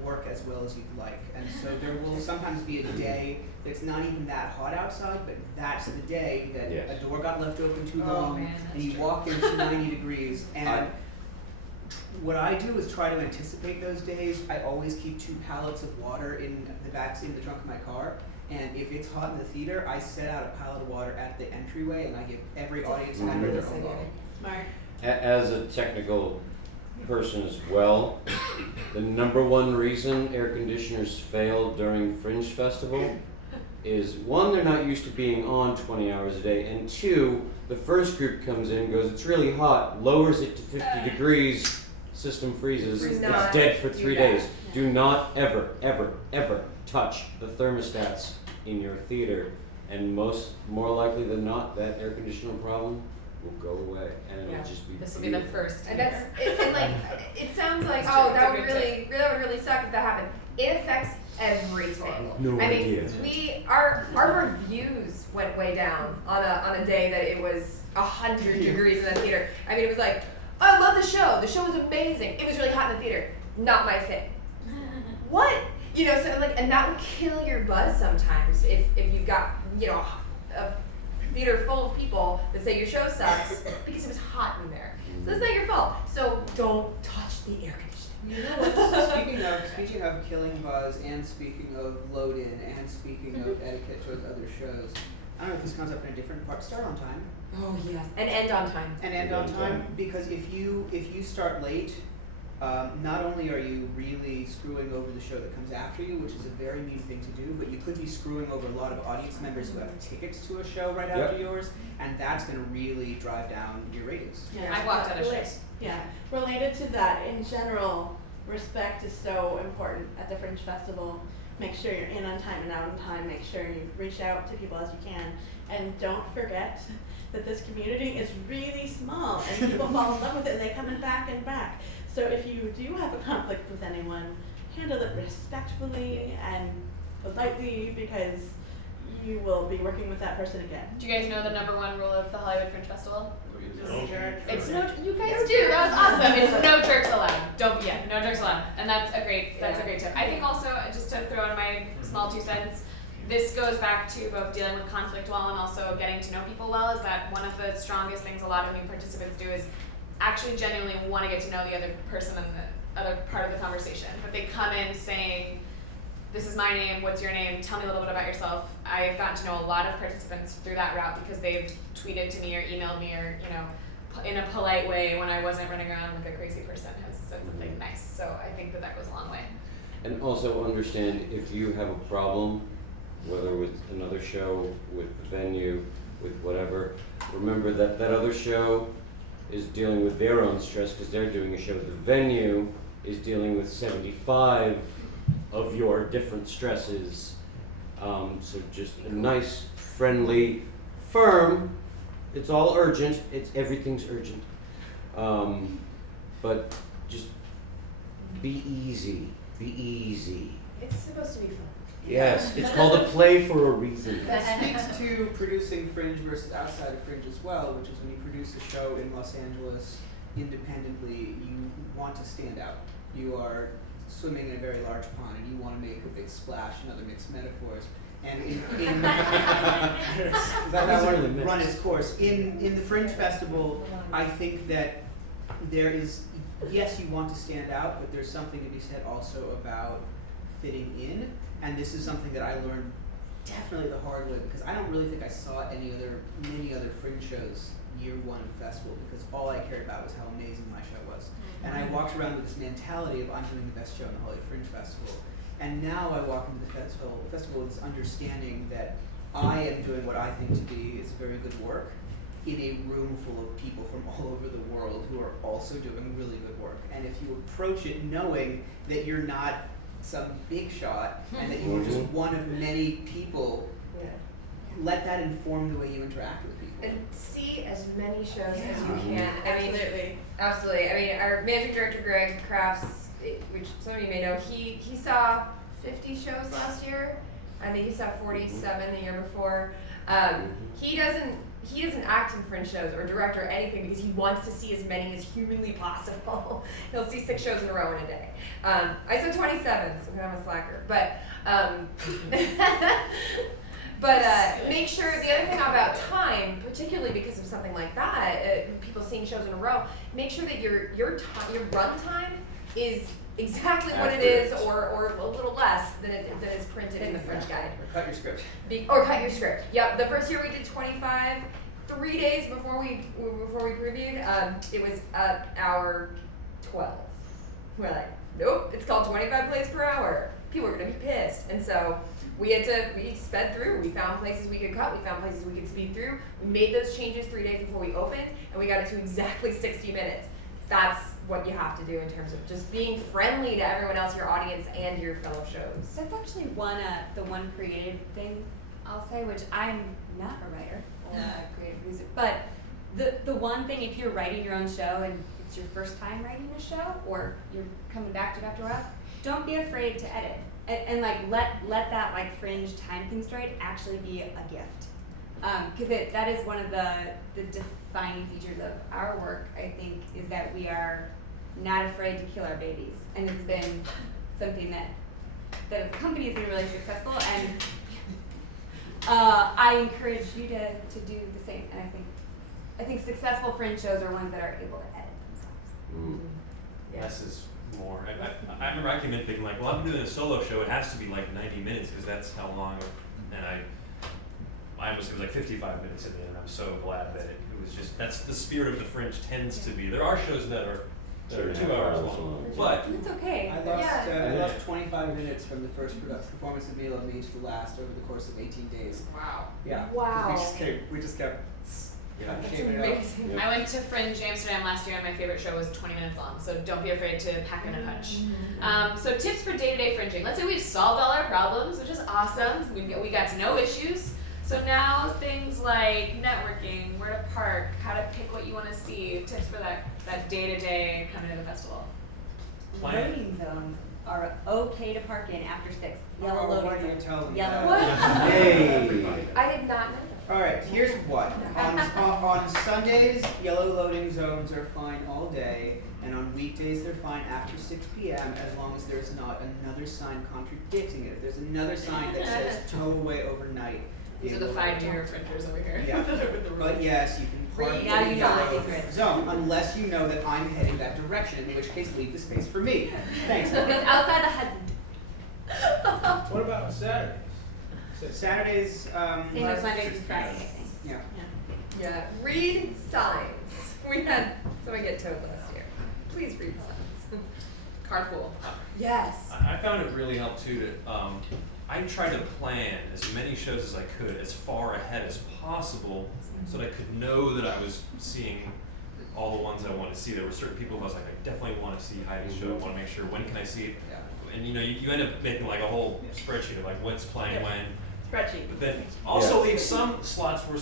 work as well as you'd like, and so there will sometimes be a day that's not even that hot outside, but that's the day that a door got left open too long, and you walk into 90 degrees, and what I do is try to anticipate those days. I always keep 2 pallets of water in the backseat of the trunk of my car, and if it's hot in the theater, I set out a pallet of water at the entryway, and I give every audience member their own bottle. Smart. As a technical person as well, the number one reason air conditioners fail during Fringe Festival is 1, they're not used to being on 20 hours a day, and 2, the first group comes in, goes, it's really hot, lowers it to 50 degrees, system freezes, it's dead for 3 days. Do not ever, ever, ever touch the thermostats in your theater, and more likely than not, that air conditioner problem will go away, and it'll just be This will be the first. And that's and like it sounds like That's true. oh It's that a would good really really suck if that happened. It affects everything. No I idea. mean, our reviews went way down on a day that it was 100 degrees in the theater. I mean, it was like, oh, I love the show. The show was amazing. It was really hot in the theater. Not my thing. What? You know, so like, and that would kill your buzz sometimes if you've got, you know, a theater full of people that say your show sucks because it was hot in there. So that's not your fault. So don't touch the air conditioning. You know what? Speaking of killing buzz, and speaking of load in, and speaking of etiquette towards other shows, I don't know if this comes up in a different part. Start on time. Oh yes. And end on time. And end on time, because if you start late, not only are you really screwing over the show that comes after you, which is a very mean thing to do, but you could be screwing over a lot of audience members who have tickets to a show right after yours, and that's going to really drive down your ratings. Yeah. I've walked out of shows. Yeah, related to that, in general, respect is so important at the Fringe Festival. Make sure you're in on time and out on time. Make sure you reach out to people as you can. And don't forget that this community is really small and people fall in love with it and they come in back and back. So if you do have a conflict with anyone, handle it respectfully and politely, because you will be working with that person again. Do you guys know the #1 rule of the Hollywood Fringe Festival? It's no. you guys do. That was awesome. It's no jerks allowed. No jerks allowed. And that's a great tip. I think also, just to throw in my small 2 cents, this goes back to both dealing with conflict well and also getting to know people well, is that one of the strongest things a lot of new participants do is actually genuinely want to get to know the other person in the other part of the conversation. But they come in saying, this is my name, what's your name, tell me a little bit about yourself. I've gotten to know a lot of participants through that route because they've tweeted to me or emailed me or, you know, in a polite way when I wasn't running around like a crazy person has said something nice. So I think that goes a long way. And also understand, if you have a problem, whether with another show, with the venue, with whatever, remember that that other show is dealing with their own stress because they're doing a show. The venue is dealing with 75 of your different stresses. So just a nice, friendly, firm, it's all urgent, everything's urgent. But just Be easy. Be easy. It's supposed to be fun. Yes, it's called a play for a reason. That speaks to producing Fringe versus outside of Fringe as well, which is when you produce a show in Los Angeles independently, you want to stand out. You are swimming in a very large pond and you want to make a big splash, another mixed metaphors. And that really will mixed. run its course. In the Fringe Festival, I think that there is, yes, you want to stand out, but there's something to be said also about fitting in. And this is something that I learned definitely the hard way, because I don't really think I saw many other Fringe shows year one of the festival, because all I cared about was how amazing my show was. And I walked around with this mentality of I'm doing the best show in the Hollywood Fringe Festival. And now I walk into the festival with this understanding that I am doing what I think to be is very good work in a room full of people from all over the world who are also doing really good work. And if you approach it knowing that you're not some big shot and that you are just one of many people, let that inform the way you interact with people. And see as many shows as you can. I mean, Absolutely. absolutely. I mean, our managing director Greg Crafts, which some of you may know, he saw 50 shows last year. I think he saw 47 the year before. He doesn't act in Fringe shows or direct or anything because he wants to see as many as humanly possible. He'll see 6 shows in a row in a day. I saw 27, so I'm a slacker. But make sure, the other thing about time, particularly because of something like that, people seeing shows in a row, make sure that your run time is exactly what it is, or a little less than is printed in the Fringe guide. Or cut your script. Or cut your script. Yep. The first year we did 25. 3 days before we previewed, it was hour 12. We're like, nope, it's called 25 plays per hour. People are gonna be pissed, and so we sped through. We found places we could cut. We found places we could speed through. We made those changes 3 days before we opened, and we got it to exactly 60 minutes. That's what you have to do in terms of just being friendly to everyone else, your audience, and your fellow shows. That's actually the one creative thing I'll say, which I'm not a writer or a creative producer, but the one thing, if you're writing your own show and it's your first time writing a show, or you're coming back to it after a while, don't be afraid to edit. And like let that like Fringe time constraint actually be a gift. Because that is one of the defining features of our work, I think, is that we are not afraid to kill our babies. And it's been something that as a company has been really successful, and I encourage you to do the same. And I think successful Fringe shows are ones that are able to edit themselves. Less is more. I remember I came in thinking like, well, I'm doing a solo show. It has to be like 90 minutes because that's how long. And it was like 55 minutes in the end. I'm so glad that it was just, that's the spirit of the Fringe tends to be. There are shows that are 2 hours long, but It's okay. I lost 25 minutes from the first performance of Me Love Me to the last over the course of 18 days. Wow. Yeah. Wow. We just kept That's shaving it up. amazing. I went to Fringe Amsterdam last year and my favorite show was 20 minutes long, so don't be afraid to pack in a punch. So tips for day-to-day fringing. Let's say we've solved all our problems, which is awesome. We got to no issues. So now things like networking, where to park, how to pick what you want to see, tips for that day-to-day coming to the festival. Loading zones are okay to park in after 6. Yellow Why loading do you zones. tell them Yellow that? Hey. I did not know that. All right, here's what. On Sundays, yellow loading zones are fine all day, and on weekdays they're fine after 6 p.m. as long as there's not another sign contradicting it. If there's another sign that says tow away overnight. These are the 5-year fringers over here. Yeah. But yes, you can park Now in you the know my yellow secret. zone unless you know that I'm heading that direction, in which case leave the space for me. Thanks. It's outside the Hudson. What about Saturdays? Saturdays, Same as Monday through Friday, I think. yeah. Yeah. Read signs. We had someone get towed last year. Please read signs. Carpool. Yes. I found it really helped too to, I tried to plan as many shows as I could as far ahead as possible so that I could know that I was seeing all the ones I wanted to see. There were certain people who I was like, I definitely want to see Heidi's show. I want to make sure, when can I see it? Yeah. And you end up making like a whole spreadsheet of like what's playing when. Spreadsheet. But then also leave some slots where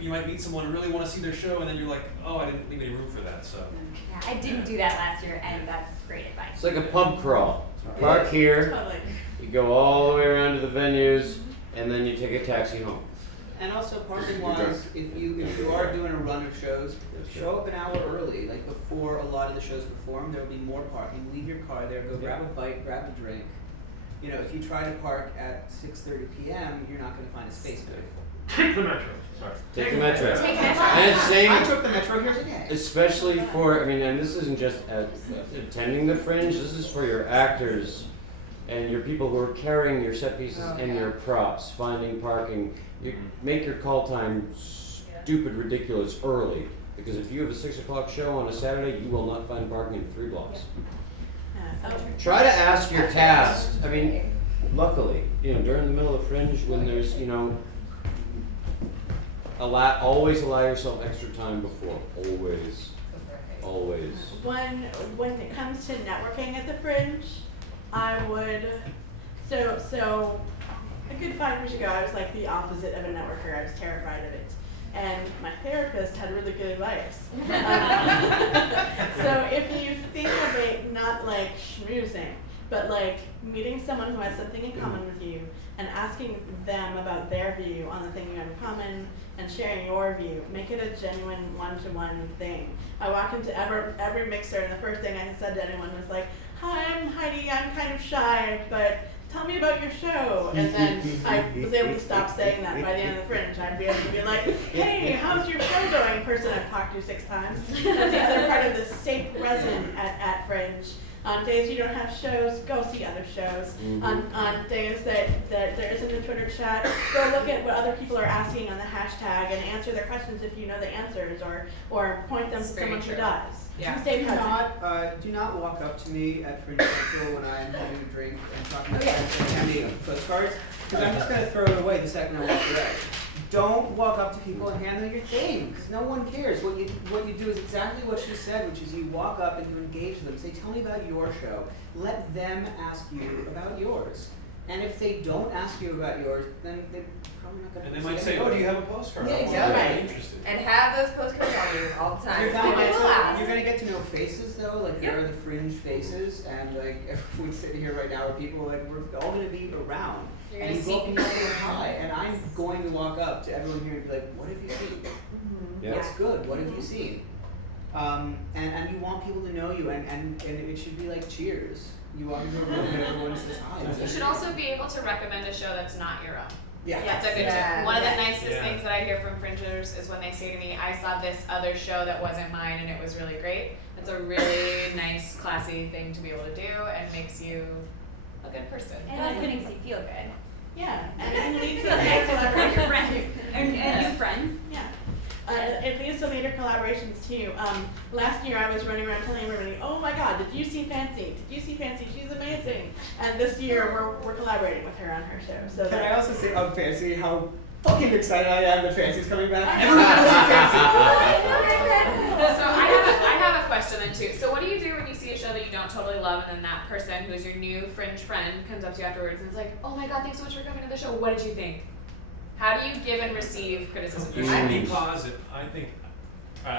you might meet someone and really want to see their show, and then you're like, oh, I didn't leave any room for that. So Yeah, I didn't do that last year, and that's great advice. It's like a pub crawl. You park here, Totally. you go all the way around to the venues, and then you take a taxi home. And also parking wise, if you are doing a run of shows, show up an hour early, like before a lot of the shows perform. There will be more parking. Leave your car there. Go grab a bite, grab a drink. You know, if you try to park at 6:30 p.m., you're not going to find a space very full. Take the metro. Sorry. Take the metro. Take the metro. And it's same, I took the metro here today. especially for, I mean, and this isn't just attending the Fringe, this is for your actors and your people who are carrying your set pieces and your props, finding parking. You make your call time stupid, ridiculous early, because if you have a 6 o'clock show on a Saturday, you will not find parking in 3 blocks. Yeah. Try to ask your cast. I mean, luckily, you know, during the middle of Fringe, when there's, you know, always allow yourself extra time before. Always. When it comes to networking at the Fringe, I would, so a good 5 years ago, I was like the opposite of a networker. I was terrified of it. And my therapist had really good advice. So if you think of it not like schmoozing, but like meeting someone who has something in common with you and asking them about their view on the thing you have in common and sharing your view, make it a genuine one-to-one thing. I walked into every mixer and the first thing I said to anyone was like, "Hi, I'm Heidi, I'm kind of shy, but tell me about your show." And then I was able to stop saying that by the end of the Fringe. I'd be able to be like, "Hey, how's your show going?" Person I've talked to 6 times. They're part of the safe resin at Fringe. On days you don't have shows, go see other shows. On days that there isn't a Twitter chat, go look at what other people are asking on the hashtag and answer their questions if you know the answers, or point them to Very someone who true. does. Yeah. Stay Do present. not walk up to me at Fringe Central when I'm having a drink and talking about friends and handing me postcards, because I'm just going to throw it away the second I walk away. Don't walk up to people and hand them your thing, because no one cares. What you do is exactly what she said, which is you walk up and you engage them. Say, "Tell me about your show." Let them ask you about yours. And if they don't ask you about yours, then they're probably not going to. And they might say, "Oh, do you have a postcard? Yeah, I'm exactly. really interested." And have those postcards on you all the time. You're People will ask. gonna get to know faces though, like there are the Fringe faces, and like if we sit here right now with people, like we're all gonna be around. You're And gonna you see go up and you say hi, and I'm going to walk up to everyone here and be like, "What have you seen? Yeah. What's good? What have you seen?" And you want people to know you, and it should be like Cheers. You walk into a room and everyone says hi. You should also be able to recommend a show that's not your own. Yeah. That's a good Yeah. tip. One of the nicest Yeah. things that I hear from Fringers is when they say to me, "I saw this other show that wasn't mine and it was really great." It's a really nice, classy thing to be able to do and makes you a good person. And also makes you feel good. Yeah, and it leads to Feel nice to support your collaborations. friends and new friends. Yeah. It leads to later collaborations too. Last year I was running around telling everybody, "Oh my God, did you see Fancy? Did you see Fancy? She's amazing." And this year we're collaborating with her on her show. So Can I that, also say of Fancy how fucking excited I am that Fancy's coming back? Everyone knows Fancy. So I have a question then too. So what do you do when you see a show that you don't totally love and then that person who is your new Fringe friend comes up to you afterwards and is like, "Oh my God, thanks so much for coming to the show. What did you think?" How do you give and receive criticism? You should be positive. I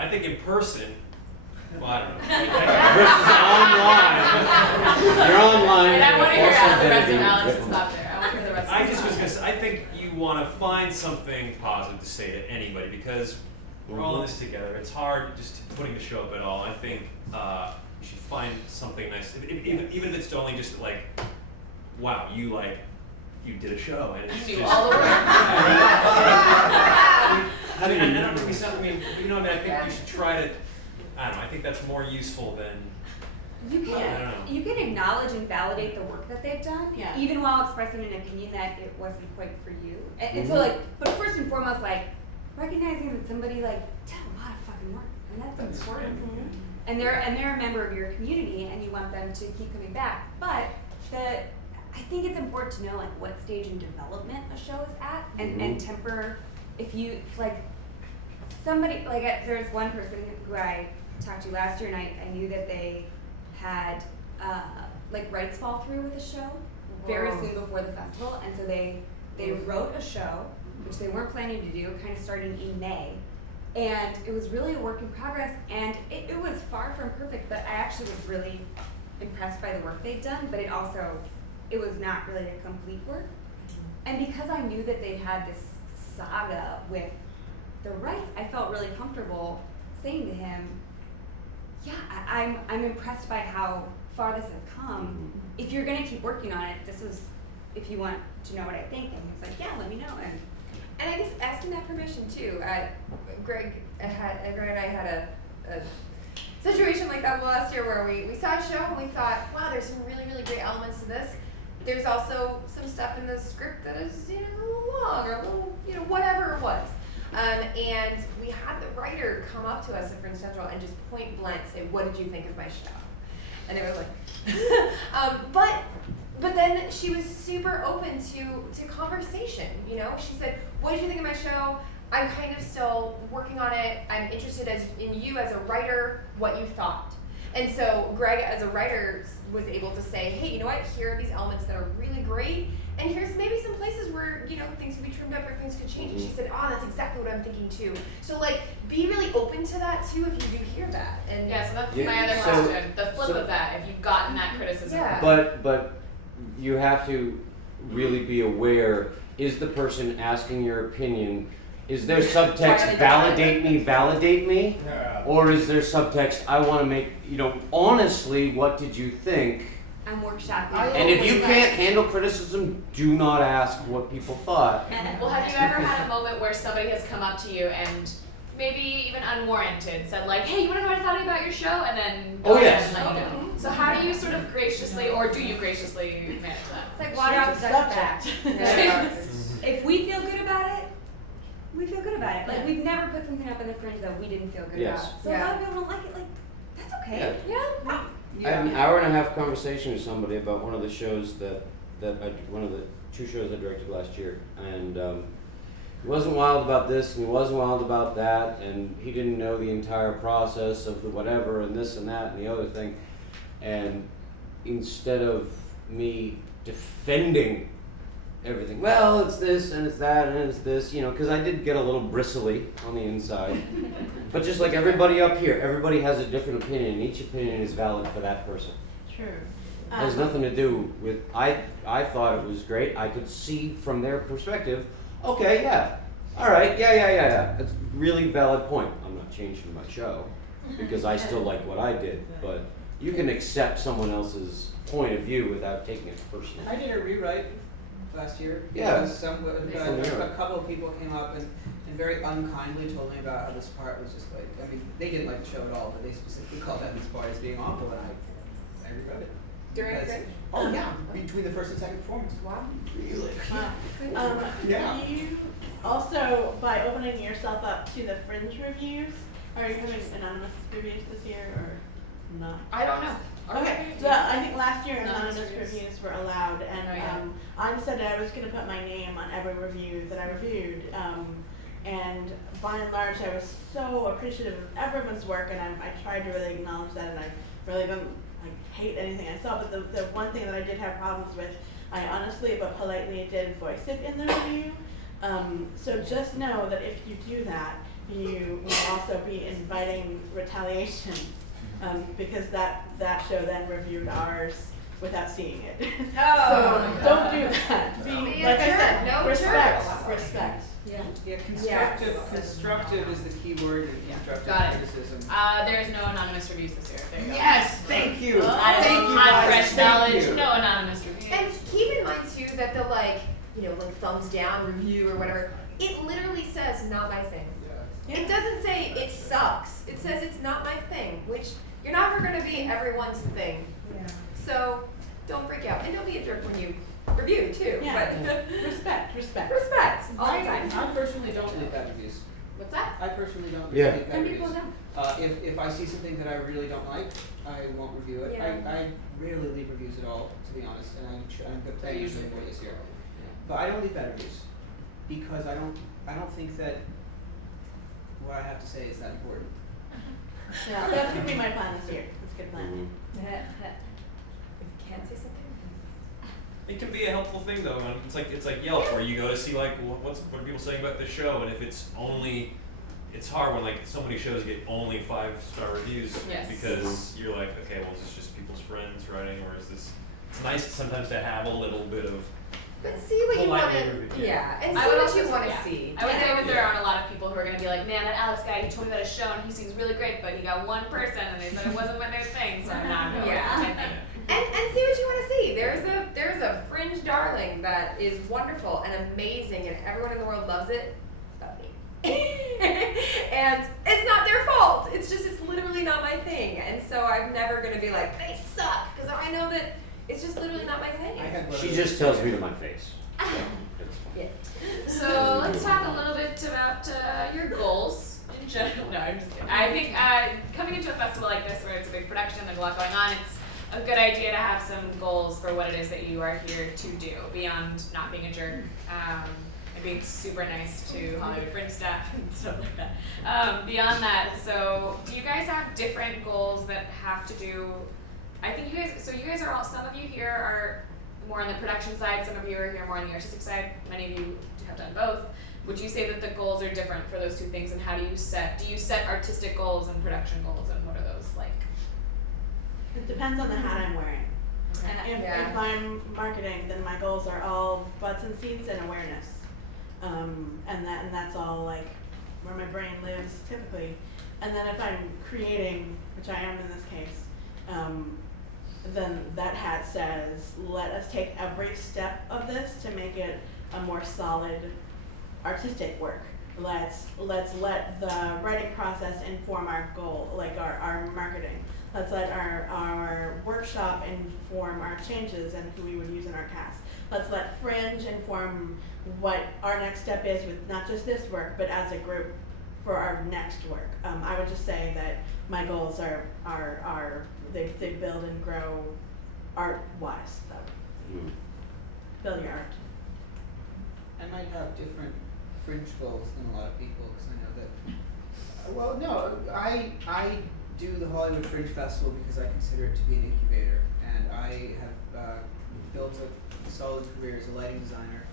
think in person. Well, I don't know. Versus online. You're online. And I want to hear also the rest of gonna be Alex's different. thought there. I want to hear the rest of I his just was thought. gonna say, I think you want to find something positive to say to anybody because we're all in this together. It's hard just putting the show up at all. I think you should find something nice, even if it's only just like, "Wow, you did a show," and it's You just. do all the work. I mean, I don't think I mean, I think you should try to. I don't know. I think that's more useful than. You I don't can know. you can acknowledge and validate the work that they've done, Yeah. even while expressing an opinion that it wasn't quite for you. And so like, but first and foremost, like recognizing that somebody like did a lot of fucking work, and that's important. And they're a member of your community, and you want them to keep coming back. But I think it's important to know like what stage in development a show is at, and temper. If like somebody like there's one person who I talked to last year, and I knew that they had like rights fall through with the show very soon before the festival, and so they wrote a show which they weren't planning to do, kind of starting in May. And it was really a work in progress, and it was far from perfect, but I actually was really impressed by the work they'd done, but it was not really a complete work. And because I knew that they'd had this saga with the rights, I felt really comfortable saying to him, yeah, I'm impressed by how far this has come. If you're gonna keep working on it, if you want to know what I think. And he's like, yeah, let me know. And I guess asking that permission too. Greg and I had a situation like that last year where we saw a show and we thought, wow, there's some really, really great elements to this. There's also some stuff in the script that is, a little long or a little, whatever it was. And we had the writer come up to us at Fringe Central and just point blank say, what did you think of my show? And they were like, but then she was super open to conversation, She said, what did you think of my show? I'm kind of still working on it. I'm interested in you as a writer, what you thought. And so Greg, as a writer, was able to say, hey, you know what? Here are these elements that are really great. And here's maybe some places where, things could be trimmed up or things could change. And she said, that's exactly what I'm thinking too. So be really open to that too if you do hear that. And Yeah, so that's my other question. The flip of that, if you've gotten that criticism. Yeah. But you have to really be aware, is the person asking your opinion, is there subtext, validate me? Yeah. Or is there subtext, I want to make, honestly, what did you think? I'm workshopping. And if you can't handle criticism, do not ask what people thought. Well, have you ever had a moment where somebody has come up to you and maybe even unwarranted said hey, you want to know what I thought about your show? And then go ahead and let you know. So how do you sort of graciously, or do you graciously manage that? It's like water off Change the the duck's back. subject. If we feel good about it, we feel good about it. We've never put something up in the Fringe that we didn't feel good Yes. about. So a lot of people don't like it, that's okay. Yeah. I had an hour and a half conversation with somebody about one of the shows one of the 2 shows I directed last year, and he wasn't wild about this and he wasn't wild about that, and he didn't know the entire process of the whatever and this and that and the other thing, and instead of me defending everything, well, it's this and it's that and it's this, because I did get a little bristly on the inside. But just like everybody up here, everybody has a different opinion, and each opinion is valid for that person. True. It has nothing to do with, I thought it was great. I could see from their perspective, okay, yeah, all right, yeah. That's a really valid point. I'm not changing my show because I still like what I did, but you can accept someone else's point of view without taking it personally. I did a rewrite last year. Yeah. Because a couple of people came up and very unkindly told me about how this part was just they didn't like the show at all, but they specifically called out this part as being awful, and I rewrote it. During Because- Fringe? Oh yeah, between the first and second performance. Wow. Really? Yeah. You also, by opening yourself up to the Fringe reviews, are you having anonymous reviews this year or not? I don't know. Okay, so I think last year Anonymous anonymous reviews. reviews were allowed, and Oh, yeah. I decided I was going to put my name on every review that I reviewed, and by and large I was so appreciative of everyone's work, and I tried to really acknowledge that, and I really don't hate anything I saw, but the one thing that I did have problems with, I honestly but politely did voice it in the review. So just know that if you do that, you will also be inviting retaliation. Because that show then reviewed ours without seeing it. Oh. So don't do that. Be, Be a like I jerk. said, No respect. jerk. Respect. Yeah, constructive is the key word in constructive Got it. criticism. There is no anonymous reviews this year. There you go. Yes, thank you. Thank you, guys. fresh Thank knowledge. you. No anonymous reviews. And keep in mind too that the thumbs down review or whatever, it literally says not my thing. It doesn't say it sucks. It says it's not my thing, which you're never gonna be everyone's thing. Yeah. So don't freak out. And don't be a jerk when you review too. Yeah. But Respect. respect all the time. I personally don't leave bad reviews. What's that? I personally don't Yeah. leave bad Some reviews. people don't. If I see something that I really don't like, I won't review it. Yeah. I rarely leave reviews at all, to be honest, and I'm planning usually more this year. But I don't leave bad reviews because I don't think that what I have to say is that important. Yeah, that's gonna be my plan this year. That's a good plan. Mhm. If you can't say something. It can be a helpful thing though. And it's like Yelp, where you go to see what are people saying about this show, and if it's hard when so many shows get only 5-star reviews Yes. because you're like, okay, well, this is just people's friends writing, or is this? It's nice sometimes to have a little bit of. But see what you Polite want to, neighborhood, yeah, and I see would what also you say- want to yeah. see. I would say that there Yeah. aren't a lot of people who are going to be like, man, that Alex guy, he told me about a show and he seems really great, but he got one person and they said it wasn't what their thing, so I'm not going. Yeah. And see what you want to see. There's a fringe darling that is wonderful and amazing, and everyone in the world loves it. But me. And it's not their fault. It's literally not my thing. And so I'm never gonna be like, they suck, because I know that it's just literally not my thing. I had one She of just those- tells me to my face. So, it's fine. Yeah. So let's talk a little bit about your goals in general. No, I'm just kidding. I think coming into a festival like this where it's a big production, there's a lot going on, it's a good idea to have some goals for what it is that you are here to do beyond not being a jerk and being super nice to Hollywood Fringe staff and stuff like that. Beyond that, so do you guys have different goals that have to do? I think you guys are all. Some of you here are more on the production side. Some of you are here more on the artistic side. Many of you have done both. Would you say that the goals are different for those two things, and how do you set artistic goals and production goals, and what are those like? It depends on the hat I'm wearing. And If I'm marketing, then my goals are all butts and seats and awareness, and that's all like where my brain lives typically. And then if I'm creating, which I am in this case, then that hat says, let us take every step of this to make it a more solid artistic work. Let's let the writing process inform our goal, like our marketing. Let's let our workshop inform our changes and who we would use in our cast. Let's let Fringe inform what our next step is with not just this work, but as a group for our next work. I would just say that my goals are they build and grow art-wise, though. Build your art. I might have different fringe goals than a lot of people, because I know that. Well, no, I do the Hollywood Fringe Festival because I consider it to be an incubator, and I have built a solid career as a lighting designer,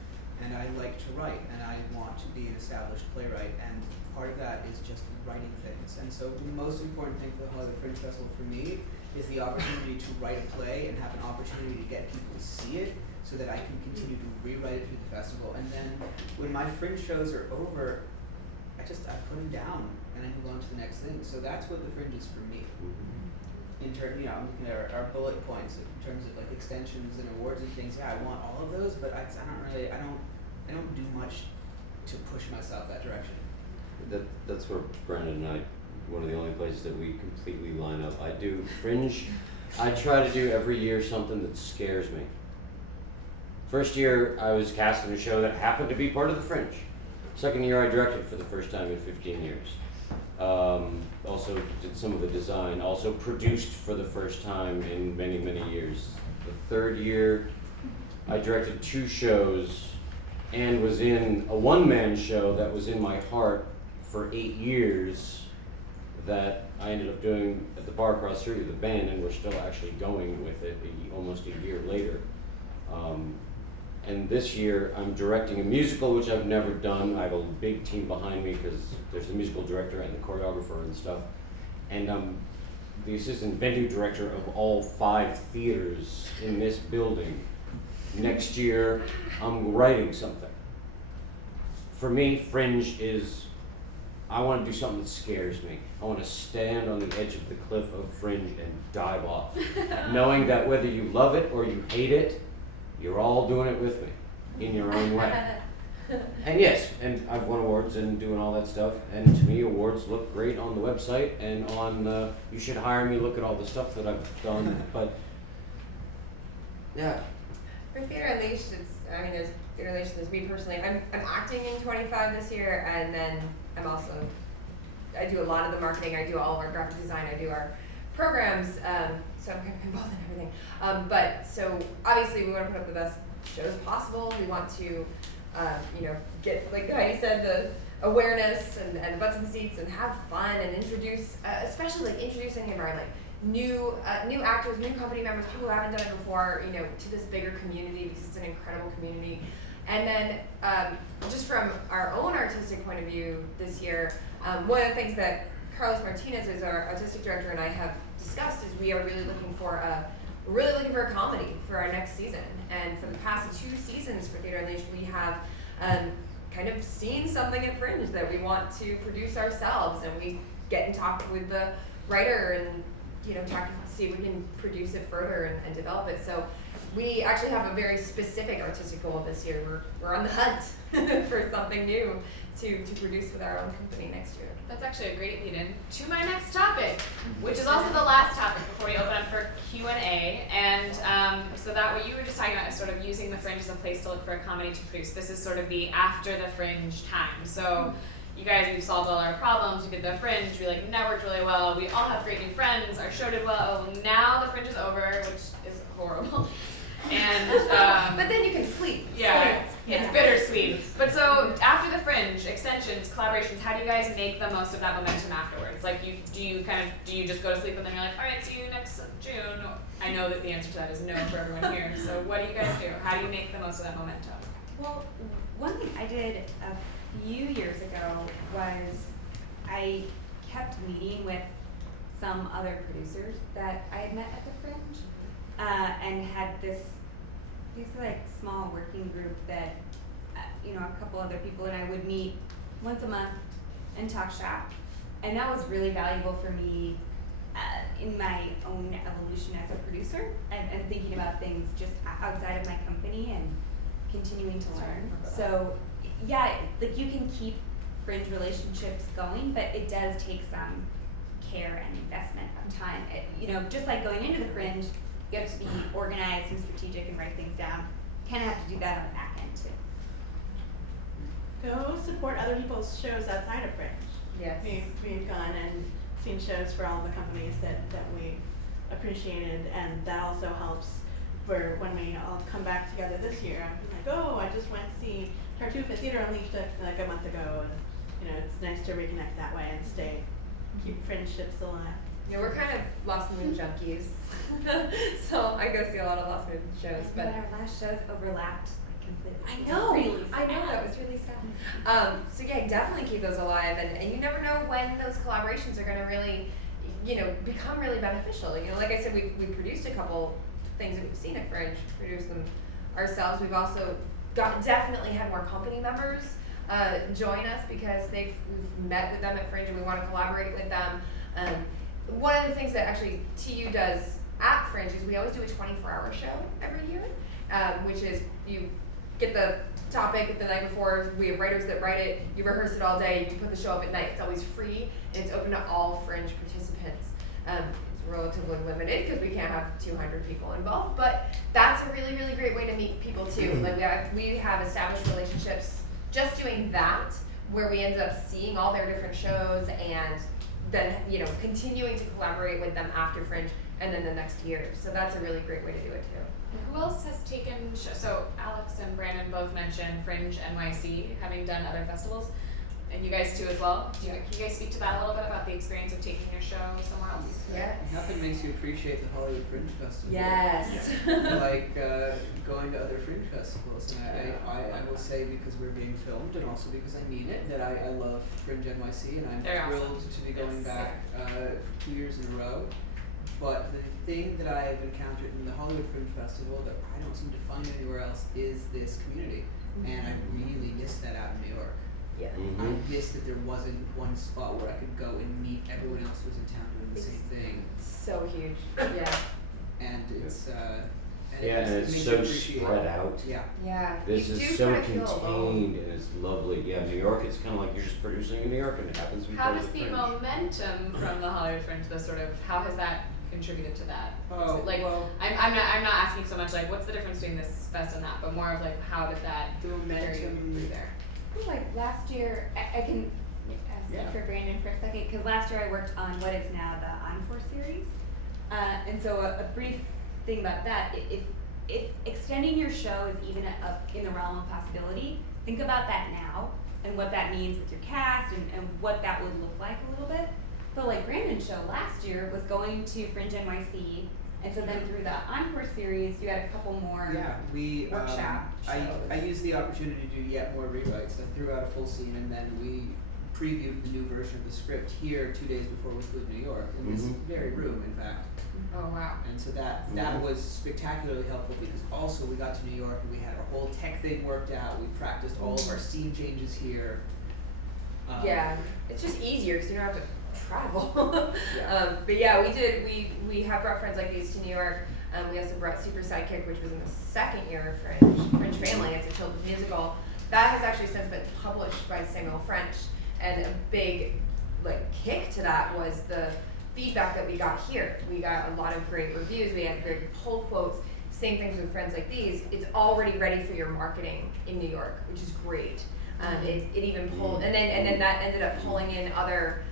and I like to write, and I want to be an established playwright, and part of that is just writing things. And so the most important thing for the Hollywood Fringe Festival for me is the opportunity to write a play and have an opportunity to get people to see it, so that I can continue to rewrite it through the festival. And then when my fringe shows are over, I put them down and I move on to the next thing. So that's what the fringe is for me. In terms, I'm looking at our bullet points in terms of like extensions and awards and things. Yeah, I want all of those, but I don't do much to push myself that direction. That's where Brandon and I, one of the only places that we completely line up. I do Fringe. I try to do every year something that scares me. First year, I was cast in a show that happened to be part of the Fringe. Second year, I directed for the first time in 15 years. Also did some of the design. Also produced for the first time in many, many years. The third year, I directed 2 shows and was in a one-man show that was in my heart for 8 years that I ended up doing at the bar across the street with the band, and we're still actually going with it almost a year later. And this year I'm directing a musical, which I've never done. I have a big team behind me because there's the musical director and the choreographer and stuff. And I'm the assistant venue director of all 5 theaters in this building. Next year, I'm writing something. For me, Fringe is, I want to do something that scares me. I want to stand on the edge of the cliff of Fringe and dive off, knowing that whether you love it or you hate it, you're all doing it with me, in your own way. And yes, and I've won awards and doing all that stuff, and to me awards look great on the website and on you should hire me, look at all the stuff that I've done, but yeah. For Theater Unleashed, there's Theater Unleashed, there's me personally. I'm acting in 25 this year, and then I do a lot of the marketing, I do all of our graphic design, I do our programs, so I'm kind of involved in everything. But so obviously we want to put up the best shows possible. We want to, get, like Heidi said, the awareness and the butts and seats and have fun and introduce, especially like introducing him around like new actors, new company members, people who haven't done it before, to this bigger community because it's an incredible community. And then just from our own artistic point of view this year, one of the things that Carlos Martinez, as our artistic director, and I have discussed is we are really looking for we're really looking for a comedy for our next season. And for the past 2 seasons for Theater Unleashed, we have kind of seen something at Fringe that we want to produce ourselves, and we get in talk with the writer and talk to see if we can produce it further and develop it. So we actually have a very specific artistic goal this year. We're on the hunt for something new to produce with our own company next year. That's actually a great lead-in to my next topic, which is also the last topic before we open up for Q&A. And so that what you were just talking about is sort of using the Fringe as a place to look for a comedy to produce. This is sort of the after the Fringe time. So you guys, we've solved all our problems. We did the Fringe. We networked really well. We all have great new friends. Our show did well. Now the Fringe is over, which is horrible. And but then you can sleep. Yeah, it's bittersweet. But so after the Fringe, extensions, collaborations, how do you guys make the most of that momentum afterwards? Like, do you just go to sleep and then you're like, all right, see you next June? I know that the answer to that is no for everyone here. So what do you guys do? How do you make the most of that momentum? Well, one thing I did a few years ago was I kept meeting with some other producers that I had met at the Fringe, and had this basically like small working group that a couple other people and I would meet once a month and talk shop, and that was really valuable for me in my own evolution as a producer and thinking about things just outside of my company and continuing to learn. So yeah, like you can keep Fringe relationships going, but it does take some care and investment of time. Just like going into the Fringe, you have to be organized and strategic and write things down. Kind of have to do that on the back end too. Go support other people's shows outside of Fringe. Yes. We've gone and seen shows for all the companies that we've appreciated, and that also helps for when we all come back together this year. I'm like, oh, I just went to see Tartuffe at Theater Unleashed like a month ago, and it's nice to reconnect that way and keep friendships alive. Yeah, we're kind of Lost Moon junkies, so I go see a lot of Lost Moon shows. But our last shows overlapped completely. I know that was really sad. So yeah, definitely keep those alive, and you never know when those collaborations are going to really, become really beneficial. Like I said, we've produced a couple things that we've seen at Fringe, produced them ourselves. We've also definitely had more company members join us because we've met with them at Fringe and we want to collaborate with them. One of the things that actually TU does at Fringe is we always do a 24-hour show every year, which is you get the topic the night before, we have writers that write it, you rehearse it all day, you put the show up at night. It's always free, and it's open to all Fringe participants. It's relatively limited because we can't have 200 people involved, but that's a really, really great way to meet people too. Like we have established relationships just doing that, where we ended up seeing all their different shows and then continuing to collaborate with them after Fringe and then the next year. So that's a really great way to do it too. Who else has taken so Alex and Brandon both mentioned Fringe NYC having done other festivals, and you guys too as well. Can you guys speak to that a little bit about the experience of taking your show somewhere else? Yes. Nothing makes you appreciate the Hollywood Fringe Festival. Yes. Like going to other Fringe festivals, and I will say, because we're being filmed and also because I mean it, that I love Fringe NYC, and I'm thrilled to be going back 2 years in a row. But the thing that I have encountered in the Hollywood Fringe Festival that I don't seem to find anywhere else is this community, and I really miss that out in New York. Yeah. I miss that there wasn't one spot where I could go and meet everyone else who was in town doing the same thing. So huge. Yeah. And it's and it's so spread out. Yeah. Yeah. This You is do so kinda feel alone. contained and it's lovely. Yeah, New York, it's kind of like you're just producing in New York, and it happens to be How part does of the Fringe. momentum from the Hollywood Fringe, how has that contributed to that? Oh, Is it like, well, I'm not asking so much like what's the difference between this fest and that, but more of like how did that the carry momentum you through there? I feel like last year, I can speak for Brandon for a second, because last year I worked on what is now the Encore series. And so a brief thing about that, if extending your show is even in the realm of possibility, think about that now and what that means with your cast and what that would look like a little bit. But like Brandon's show last year was going to Fringe NYC, and so then through the Encore series, you had a couple more workshop shows. I used the opportunity to do yet more rewrites. I threw out a full scene, and then we previewed the new version of the script here 2 days before we flew to New York, in this very room, in fact. Oh wow. And so that was spectacularly helpful because also we got to New York and we had our whole tech thing worked out. We practiced all of our scene changes here. Yeah, it's just easier because you don't have to travel. Yeah. But yeah, we have brought friends like these to New York. We also brought Super Sidekick, which was in the second year of Fringe Family. It's a children's musical. That has actually since been published by Samuel French, and a big kick to that was the feedback that we got here. We got a lot of great reviews. We had great pull quotes. Same things with friends like these. It's already ready for your marketing in New York, which is great. It even pulled, and then that ended up pulling in other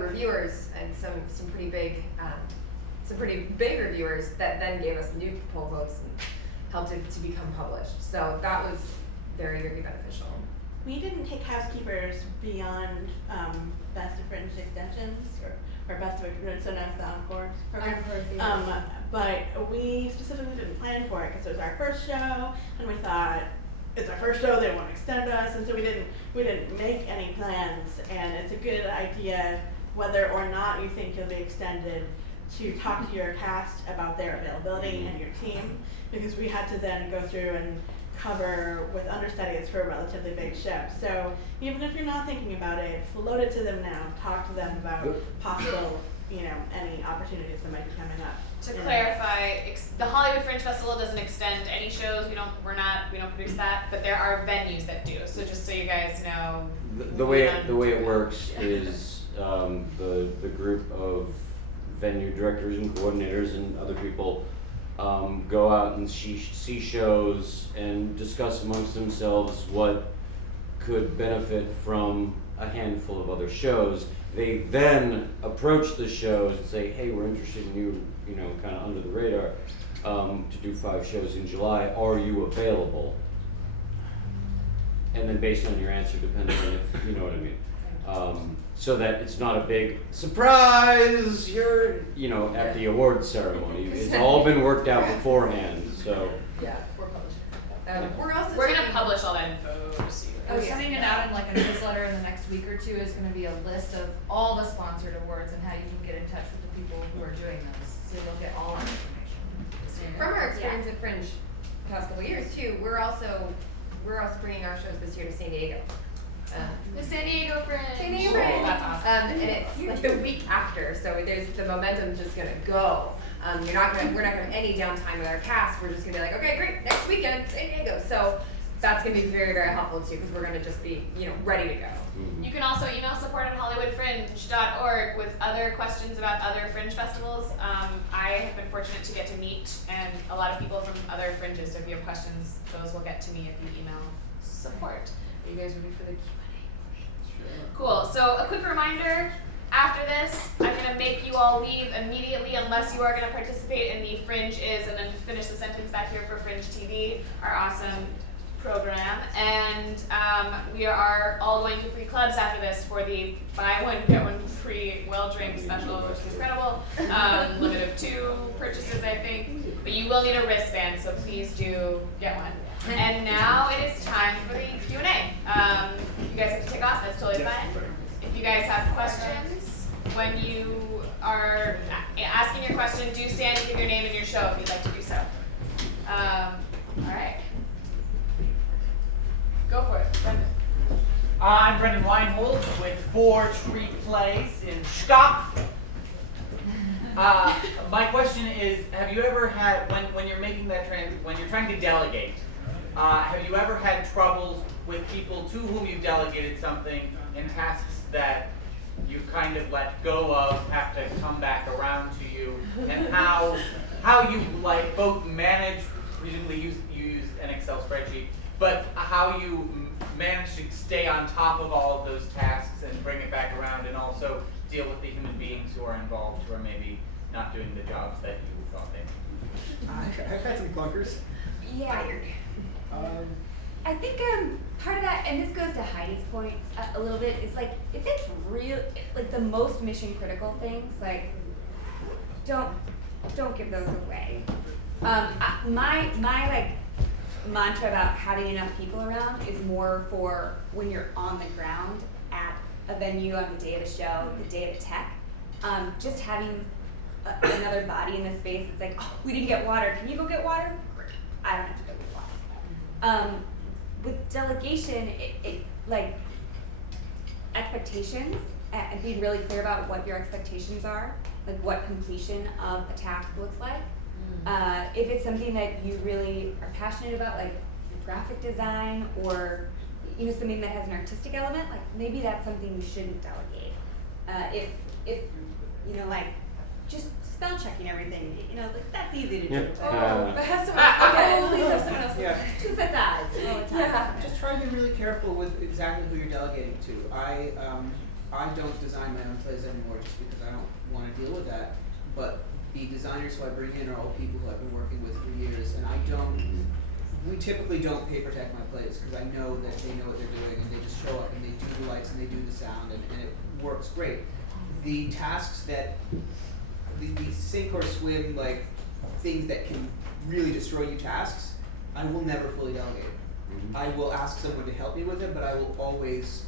reviewers and some pretty big reviewers that then gave us new pull quotes and helped it to become published. So that was very, very beneficial. We didn't take housekeepers beyond Best of Fringe extensions or Best of so now it's the Encore program. But we specifically didn't plan for it because it was our first show, and we thought it's our first show, they won't extend us, and so we didn't make any plans. And it's a good idea, whether or not you think you'll be extended, to talk to your cast about their availability and your team, because we had to then go through and cover with understudies for a relatively big show. So even if you're not thinking about it, float it to them now. Talk to them about possible, any opportunities that might be coming up. To clarify, the Hollywood Fringe Festival doesn't extend any shows. We don't produce that, but there are venues that do. So just so you guys know, the way it works is the group of venue directors and coordinators and other people go out and see shows and discuss amongst themselves what could benefit from a handful of other shows. They then approach the shows and say, hey, we're interested in you, kind of under the radar, to do 5 shows in July. Are you available? And then based on your answer, depending on if, you know what I mean. So that it's not a big surprise, you're, at the awards ceremony. It's all been worked out beforehand, so. Yeah, we're publishing. We're gonna publish all that info. We're sending it out in a newsletter in the next week or two. Is going to be a list of all the sponsored awards and how you can get in touch with the people who are doing those, so you'll get all that information. From our experience at Fringe the past couple of years too, we're also bringing our shows this year to San Diego. The San Diego Fringe. San Diego Fringe. That's awesome. And it's the week after, so there's the momentum's just gonna go. We're not gonna have any downtime with our cast. We're just gonna be like, okay, great, next weekend, San Diego. So that's gonna be very, very helpful too, because we're gonna just be, ready to go. You can also email support@hollywoodfringe.org with other questions about other Fringe festivals. I have been fortunate to get to meet a lot of people from other Fringes, so if you have questions, those will get to me at the email support. Are you guys ready for the Q&A? Sure. Cool, so a quick reminder, after this, I'm gonna make you all leave immediately unless you are gonna participate in the Fringe Is, and then finish the sentence back here for Fringe TV, our awesome program. And we are all going to free clubs after this for the buy one, get one free well drink special, which is incredible. Limit of 2 purchases, I think. But you will need a wristband, so please do get one. And now it is time for the Q&A. You guys have to take off, that's totally fine. If you guys have questions, when you are asking your question, do stand and give your name and your show if you'd like to do so. All right. Go for it, Brendan. I'm Brendan Weinhold with 4 treat plays in Stop. My question is, have you ever had, when you're making that when you're trying to delegate, have you ever had troubles with people to whom you delegated something and tasks that you kind of let go of have to come back around to you, and how you both manage, presumably you use an Excel spreadsheet, but how you manage to stay on top of all of those tasks and bring it back around, and also deal with the human beings who are involved who are maybe not doing the jobs that you thought they would. I've had some clunkers. Yeah. I think part of that, and this goes to Heidi's point a little bit, is if it's real, the most mission critical things, don't give those away. My mantra about having enough people around is more for when you're on the ground at a venue on the day of the show, the day of the tech. Just having another body in the space, it's like, oh, we didn't get water. Can you go get water? Great. I don't have to go get water. With delegation, it like expectations and being really clear about what your expectations are, like what completion of a task looks like. If it's something that you really are passionate about, like graphic design or something that has an artistic element, like maybe that's something you shouldn't delegate. If like just spell checking everything, like that's easy to do. But have someone else please have someone else Yeah. Two sets eyes all the time. Yeah. Just try to be really careful with exactly who you're delegating to. I don't design my own plays anymore just because I don't want to deal with that. But the designers who I bring in are all people who I've been working with for years, and we typically don't pay protect my plays because I know that they know what they're doing and they just show up and they do the lights and they do the sound and it works great. The tasks that, the sink or swim, like things that can really destroy you tasks, I will never fully delegate. I will ask someone to help me with it, but I will always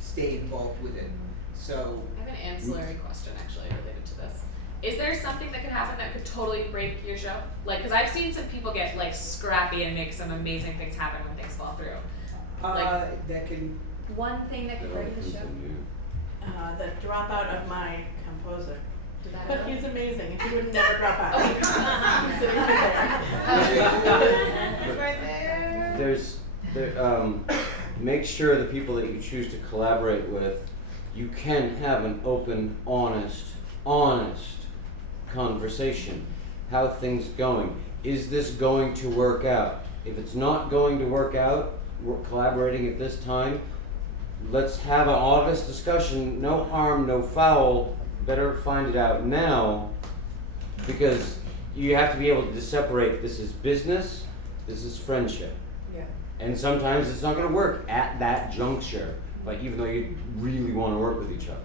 stay involved with it. So I have an ancillary question actually related to this. Is there something that could happen that could totally break your show? Like, because I've seen some people get like scrappy and make some amazing things happen when things fall through. that can. One thing that could break the show. The dropout of my composer. Did that But happen? he's amazing. He would never drop out. Oh, He's sitting right Right there. Make sure the people that you choose to collaborate with, you can have an open, honest conversation. How are things going? Is this going to work out? If it's not going to work out, we're collaborating at this time, let's have an honest discussion. No harm, no foul. Better find it out now, because you have to be able to separate this is business, this is friendship. Yeah. And sometimes it's not going to work at that juncture, but even though you really want to work with each other.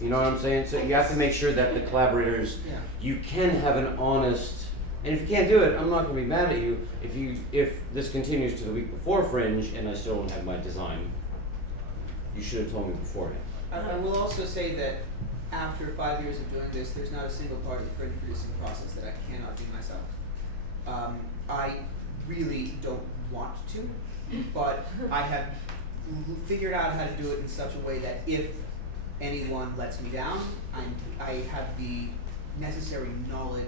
You know what I'm saying? So you have to make sure that the collaborators, you can have an honest, and if you can't do it, I'm not going to be mad at you. If this continues to the week before Fringe and I still don't have my design, you should have told me beforehand. I will also say that after 5 years of doing this, there's not a single part of the fringe producing process that I cannot do myself. I really don't want to, but I have figured out how to do it in such a way that if anyone lets me down, I have the necessary knowledge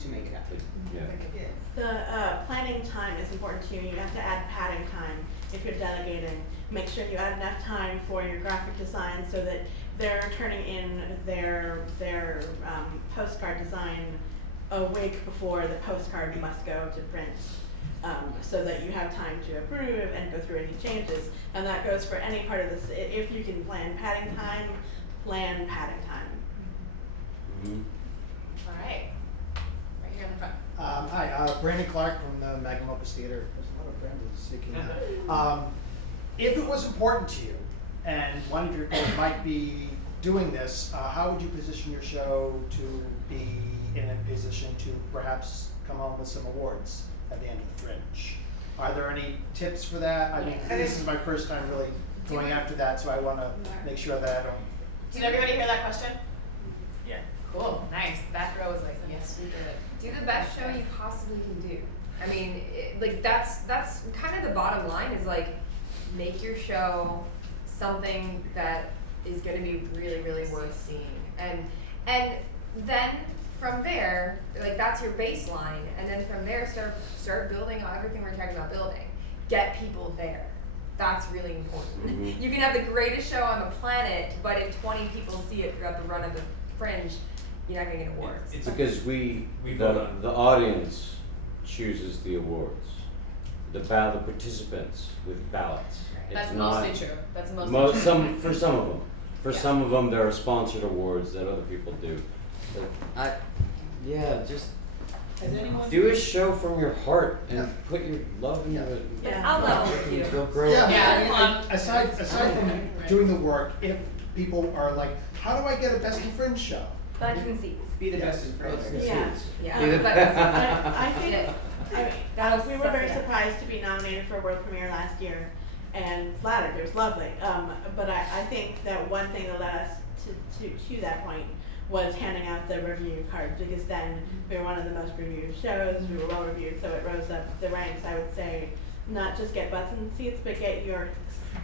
to make it happen. Yeah. The planning time is important to you. You have to add padding time if you're delegating. Make sure you add enough time for your graphic design so that they're turning in their postcard design a week before the postcard must go to print, so that you have time to approve and go through any changes. And that goes for any part of this. If you can plan padding time, plan padding time. Mm-hmm. All right. Right here in the front. Hi, Brandon Clark from the Magnum Opus Theater. There's a lot of Brandons speaking now. If it was important to you, and one of your goals might be doing this, how would you position your show to be in a position to perhaps come home with some awards at the end of the Fringe? Are there any tips for that? I mean, this is my first time really going after that, so I want to make sure that I don't. Did everybody hear that question? Yeah. Cool. Nice. That girl was like, yes, we did it. Do the best show you possibly can do. I mean, that's kind of the bottom line is like, make your show something that is going to be really, really worth seeing. And then from there, like that's your baseline. And then from there, start building on everything we're talking about building. Get people there. That's really important. Mm-hmm. You can have the greatest show on the planet, but if 20 people see it throughout the run of the Fringe, you're not going to get awards. It's because we vote on the audience chooses the awards. The participants with ballots. That's It's not, mostly true. That's mostly true. for some of them. For some of them, there are sponsored awards that other people do. But just Has anyone? do a show from your heart and put your love into it. Yeah. I'll level with And you. feel great. Yeah. Aside from doing the work, if people are like, how do I get a best in Fringe show? Butts and seats. Be the best in fringe. Yeah. Yeah. I think That was we were very surprised to be nominated for a world premiere last year, and flattered. It was lovely. But I think that one thing that led us to that point was handing out the review cards, because then we were one of the most reviewed shows, we were well reviewed, so it rose up the ranks. I would say not just get butts in seats, but get your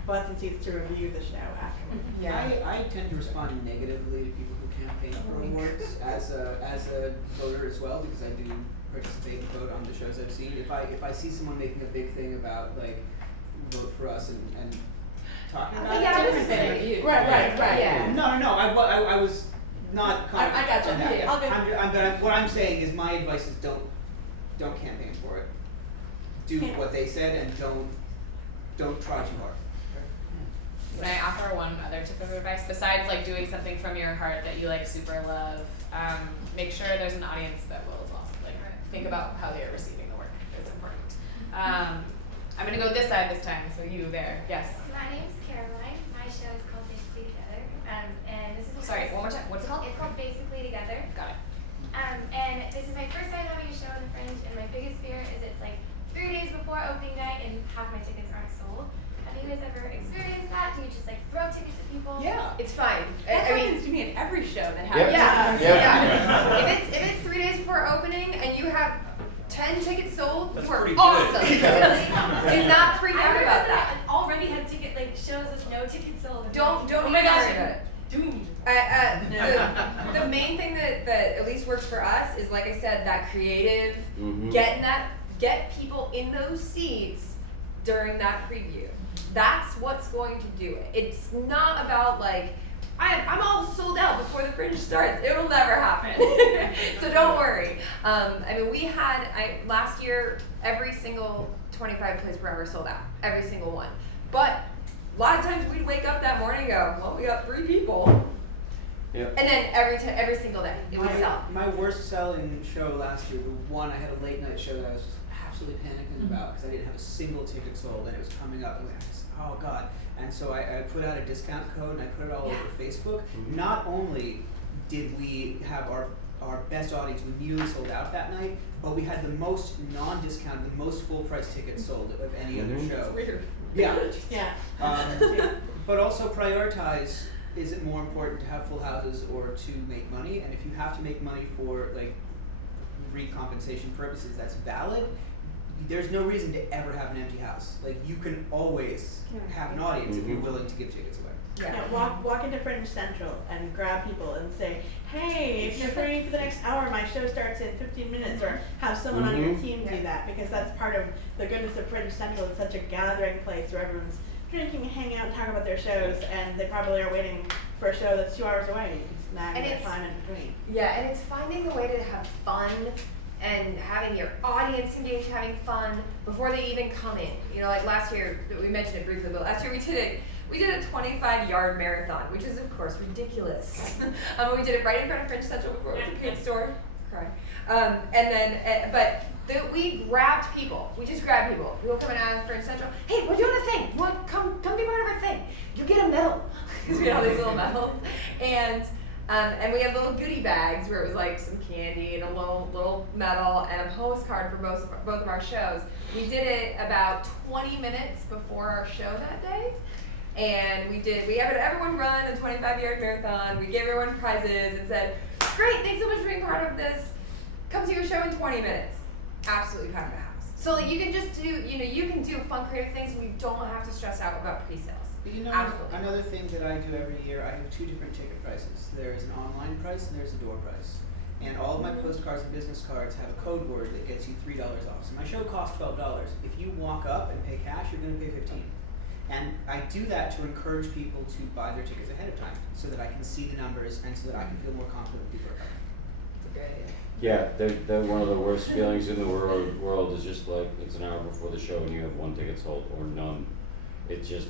butts in seats to review the show afterwards. I tend to respond negatively to people who campaign for awards as a voter as well, because I do participate and vote on the shows I've seen. If I see someone making a big thing about like vote for us and talking about it, Right. Yeah. No. I was not. I gotcha. on that. Yeah, all good. What I'm saying is my advice is don't campaign for it. Do what they said and don't try too hard. Can I offer one other tip of advice besides like doing something from your heart that you like super love? Make sure there's an audience that will as well. Like think about how they're receiving the work. It's important. I'm gonna go this side this time. So you there? Yes. My name's Caroline. My show is called Basically Together. And this is Sorry, one more time. What's it called? It's called Basically Together. Got it. And this is my first time having a show in the Fringe, and my biggest fear is it's like 3 days before opening night and half my tickets aren't sold. Have you guys ever experienced that? Do you just like throw tickets at people? Yeah. It's fine. That I mean, happens to me in every show that Yep. happens. yeah. If it's 3 days before opening and you have 10 tickets sold, That's you are pretty good. awesome. Do not freak out about that. I already had ticket like shows with no tickets sold. Don't Oh even my gosh, worry about it. doomed. The main thing that at least works for us is, like I said, that creative, Mhm. get people in those seats during that preview. That's what's going to do it. It's not about like, I'm all sold out before the Fringe starts. It will never happen. So don't worry. I mean, last year, every single 25 plays per hour sold out. Every single one. But a lot of times we'd wake up that morning and go, well, we got 3 people. Yep. And then every single day, it would sell. My worst selling show last year, the one I had a late night show that I was just absolutely panicking about because I didn't have a single ticket sold and it was coming up and I was, oh god. And so I put out a discount code and I put it all over Facebook. Mhm. Not only did we have our best audience, we nearly sold out that night, but we had the most non-discounted, the most full price tickets sold of any other Mhm. show. Weird. Yeah. Yeah. But also prioritize, is it more important to have full houses or to make money? And if you have to make money for like recompensation purposes, that's valid. There's no reason to ever have an empty house. Like you can always have an audience if you're willing to give tickets away. Yeah, walk into Fringe Central and grab people and say, hey, if you're free for the next hour, my show starts in 15 minutes, or have someone on your team do that, because that's part of the goodness of Fringe Central. It's such a gathering place where everyone's drinking, hanging out, and talking about their shows, and they probably are waiting for a show that's 2 hours away. You can snag And that it's- time in between. Yeah, and it's finding a way to have fun and having your audience engaged, having fun before they even come in. You know, like last year, we mentioned it briefly, but last year we did a 25-yard marathon, which is of course ridiculous. We did it right in front of Fringe Central before it was a paid store. Cry. We grabbed people. We just grabbed people. People coming out of Fringe Central. Hey, we're doing a thing. You want come be part of our thing? You get a medal because we had all these little medals, and we had little goodie bags where it was like some candy and a little medal and a postcard for both of our shows. We did it about 20 minutes before our show that day. And we had everyone run a 25-yard marathon. We gave everyone prizes and said, great, thanks so much for being part of this. Come to your show in 20 minutes. Absolutely pack the house. So like, you can just do, you can do fun creative things and you don't have to stress out about pre-sales. You know, Absolutely. another thing that I do every year, I have 2 different ticket prices. There's an online price and there's a door price. And all of my postcards and business cards have a code word that gets you $3 off. So my show costs $12. If you walk up and pay cash, you're going to pay $15. And I do that to encourage people to buy their tickets ahead of time so that I can see the numbers and so that I can feel more confident people are coming. It's a great idea. Yeah, they're one of the worst feelings in the world is just like it's an hour before the show and you have 1 ticket sold or none. It's just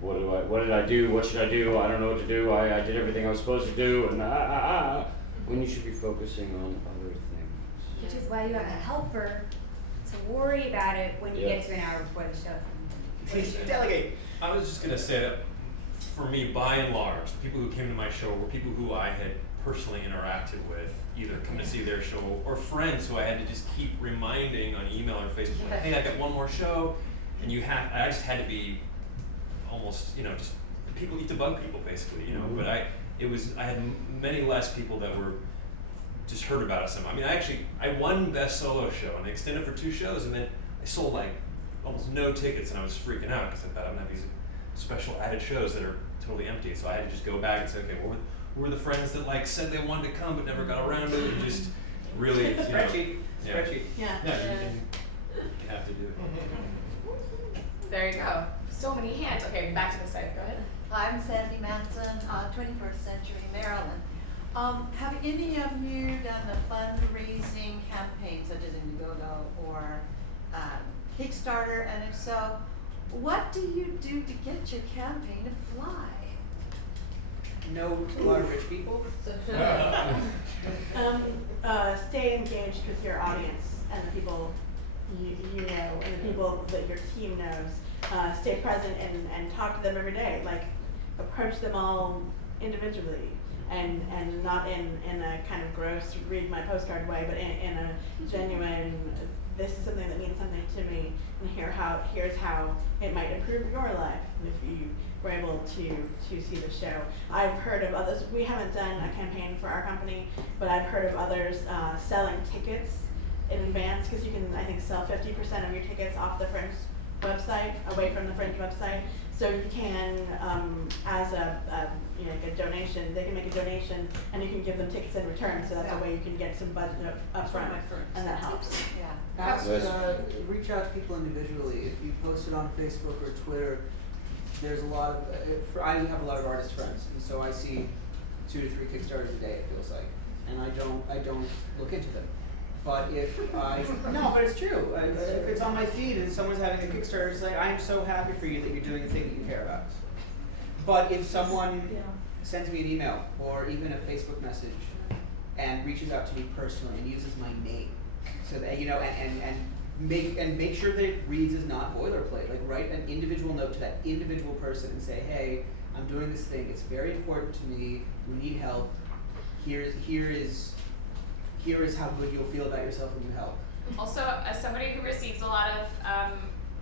what did I do? What should I do? I don't know what to do. I did everything I was supposed to do and when you should be focusing on other things. Which is why you have a helper to worry about it when you Yeah. get to an hour before the show. Please delegate. I was just gonna say that for me, by and large, people who came to my show were people who I had personally interacted with, either come to see their show or friends who I had to just keep reminding on email or Facebook, like, hey, I got one more show, and I just had to be almost, just people need to bug people basically, but I had many less people that were just heard about it somehow. I mean, I won best solo show and they extended for 2 shows, and then I sold like almost no tickets, and I was freaking out because I thought I'm gonna have these special added shows that are totally empty. So I had to just go back and say, okay, what were the friends that like said they wanted to come but never got around to it, and just really, Spreadsheet. Yeah. You have to do it. There you go. So many hands. Okay, back to the site. Go ahead. I'm Sandy Manson, 21st Century Maryland. Have any of you done a fundraising campaign such as Indiegogo or Kickstarter? And if so, what do you do to get your campaign to fly? Know a lot of rich people. Stay engaged with your audience and the people you know and the people that your team knows. Stay present and talk to them every day. Like, approach them all individually and not in a kind of gross read my postcard way, but in a genuine, this is something that means something to me, and here's how it might improve your life if you were able to see the show. I've heard of others. We haven't done a campaign for our company, but I've heard of others selling tickets in advance, because you can, I think, sell 50% of your tickets off the Fringe website, away from the Fringe website. So you can, as a donation, they can make a donation, and you can give them tickets in return. So that's a way you can get some budget up front, and that helps. Yeah. Reach out to people individually. If you post it on Facebook or Twitter, there's a lot of, I have a lot of artist friends, and so I see 2 to 3 Kickstarters a day, it feels like, and I don't look into them. But if no, but it's true. If it's on my feed and someone's having a Kickstarter, it's like, I'm so happy for you that you're doing the thing that you care about. But if someone sends me an email or even a Facebook message and reaches out to me personally and uses my name, so that and make sure that it reads as not boilerplate. Like, write an individual note to that individual person and say, hey, I'm doing this thing. It's very important to me. We need help. Here is how good you'll feel about yourself when you help. Also, as somebody who receives a lot of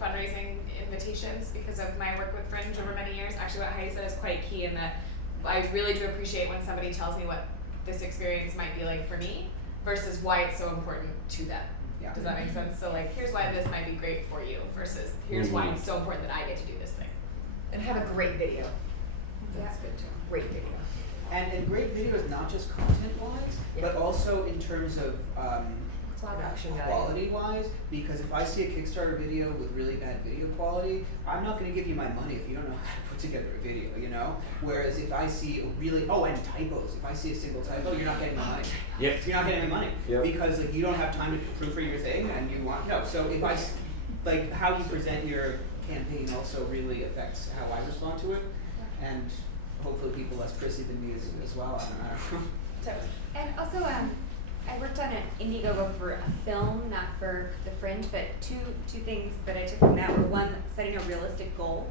fundraising invitations because of my work with Fringe over many years, actually what Heidi said is quite key in that I really do appreciate when somebody tells me what this experience might be like for me versus why it's so important to them. Yeah. Does that make sense? So like, here's why this might be great for you versus here's why it's so important that I get to do this thing. And have a great video. That's good too. Great video. And great videos, not just content-wise, but also in terms of Production value. quality-wise. Because if I see a Kickstarter video with really bad video quality, I'm not going to give you my money if you don't know how to put together a video, Whereas if I see and typos. If I see a single typo, you're not getting my money. Yep. You're not getting my money because you don't have time to proofread your thing, and you want So if how you present your campaign also really affects how I respond to it, and hopefully people less prissy than me as well. I don't know. And also, I worked on an Indiegogo for a film, not for the Fringe, but two things that I took from that were, one, setting a realistic goal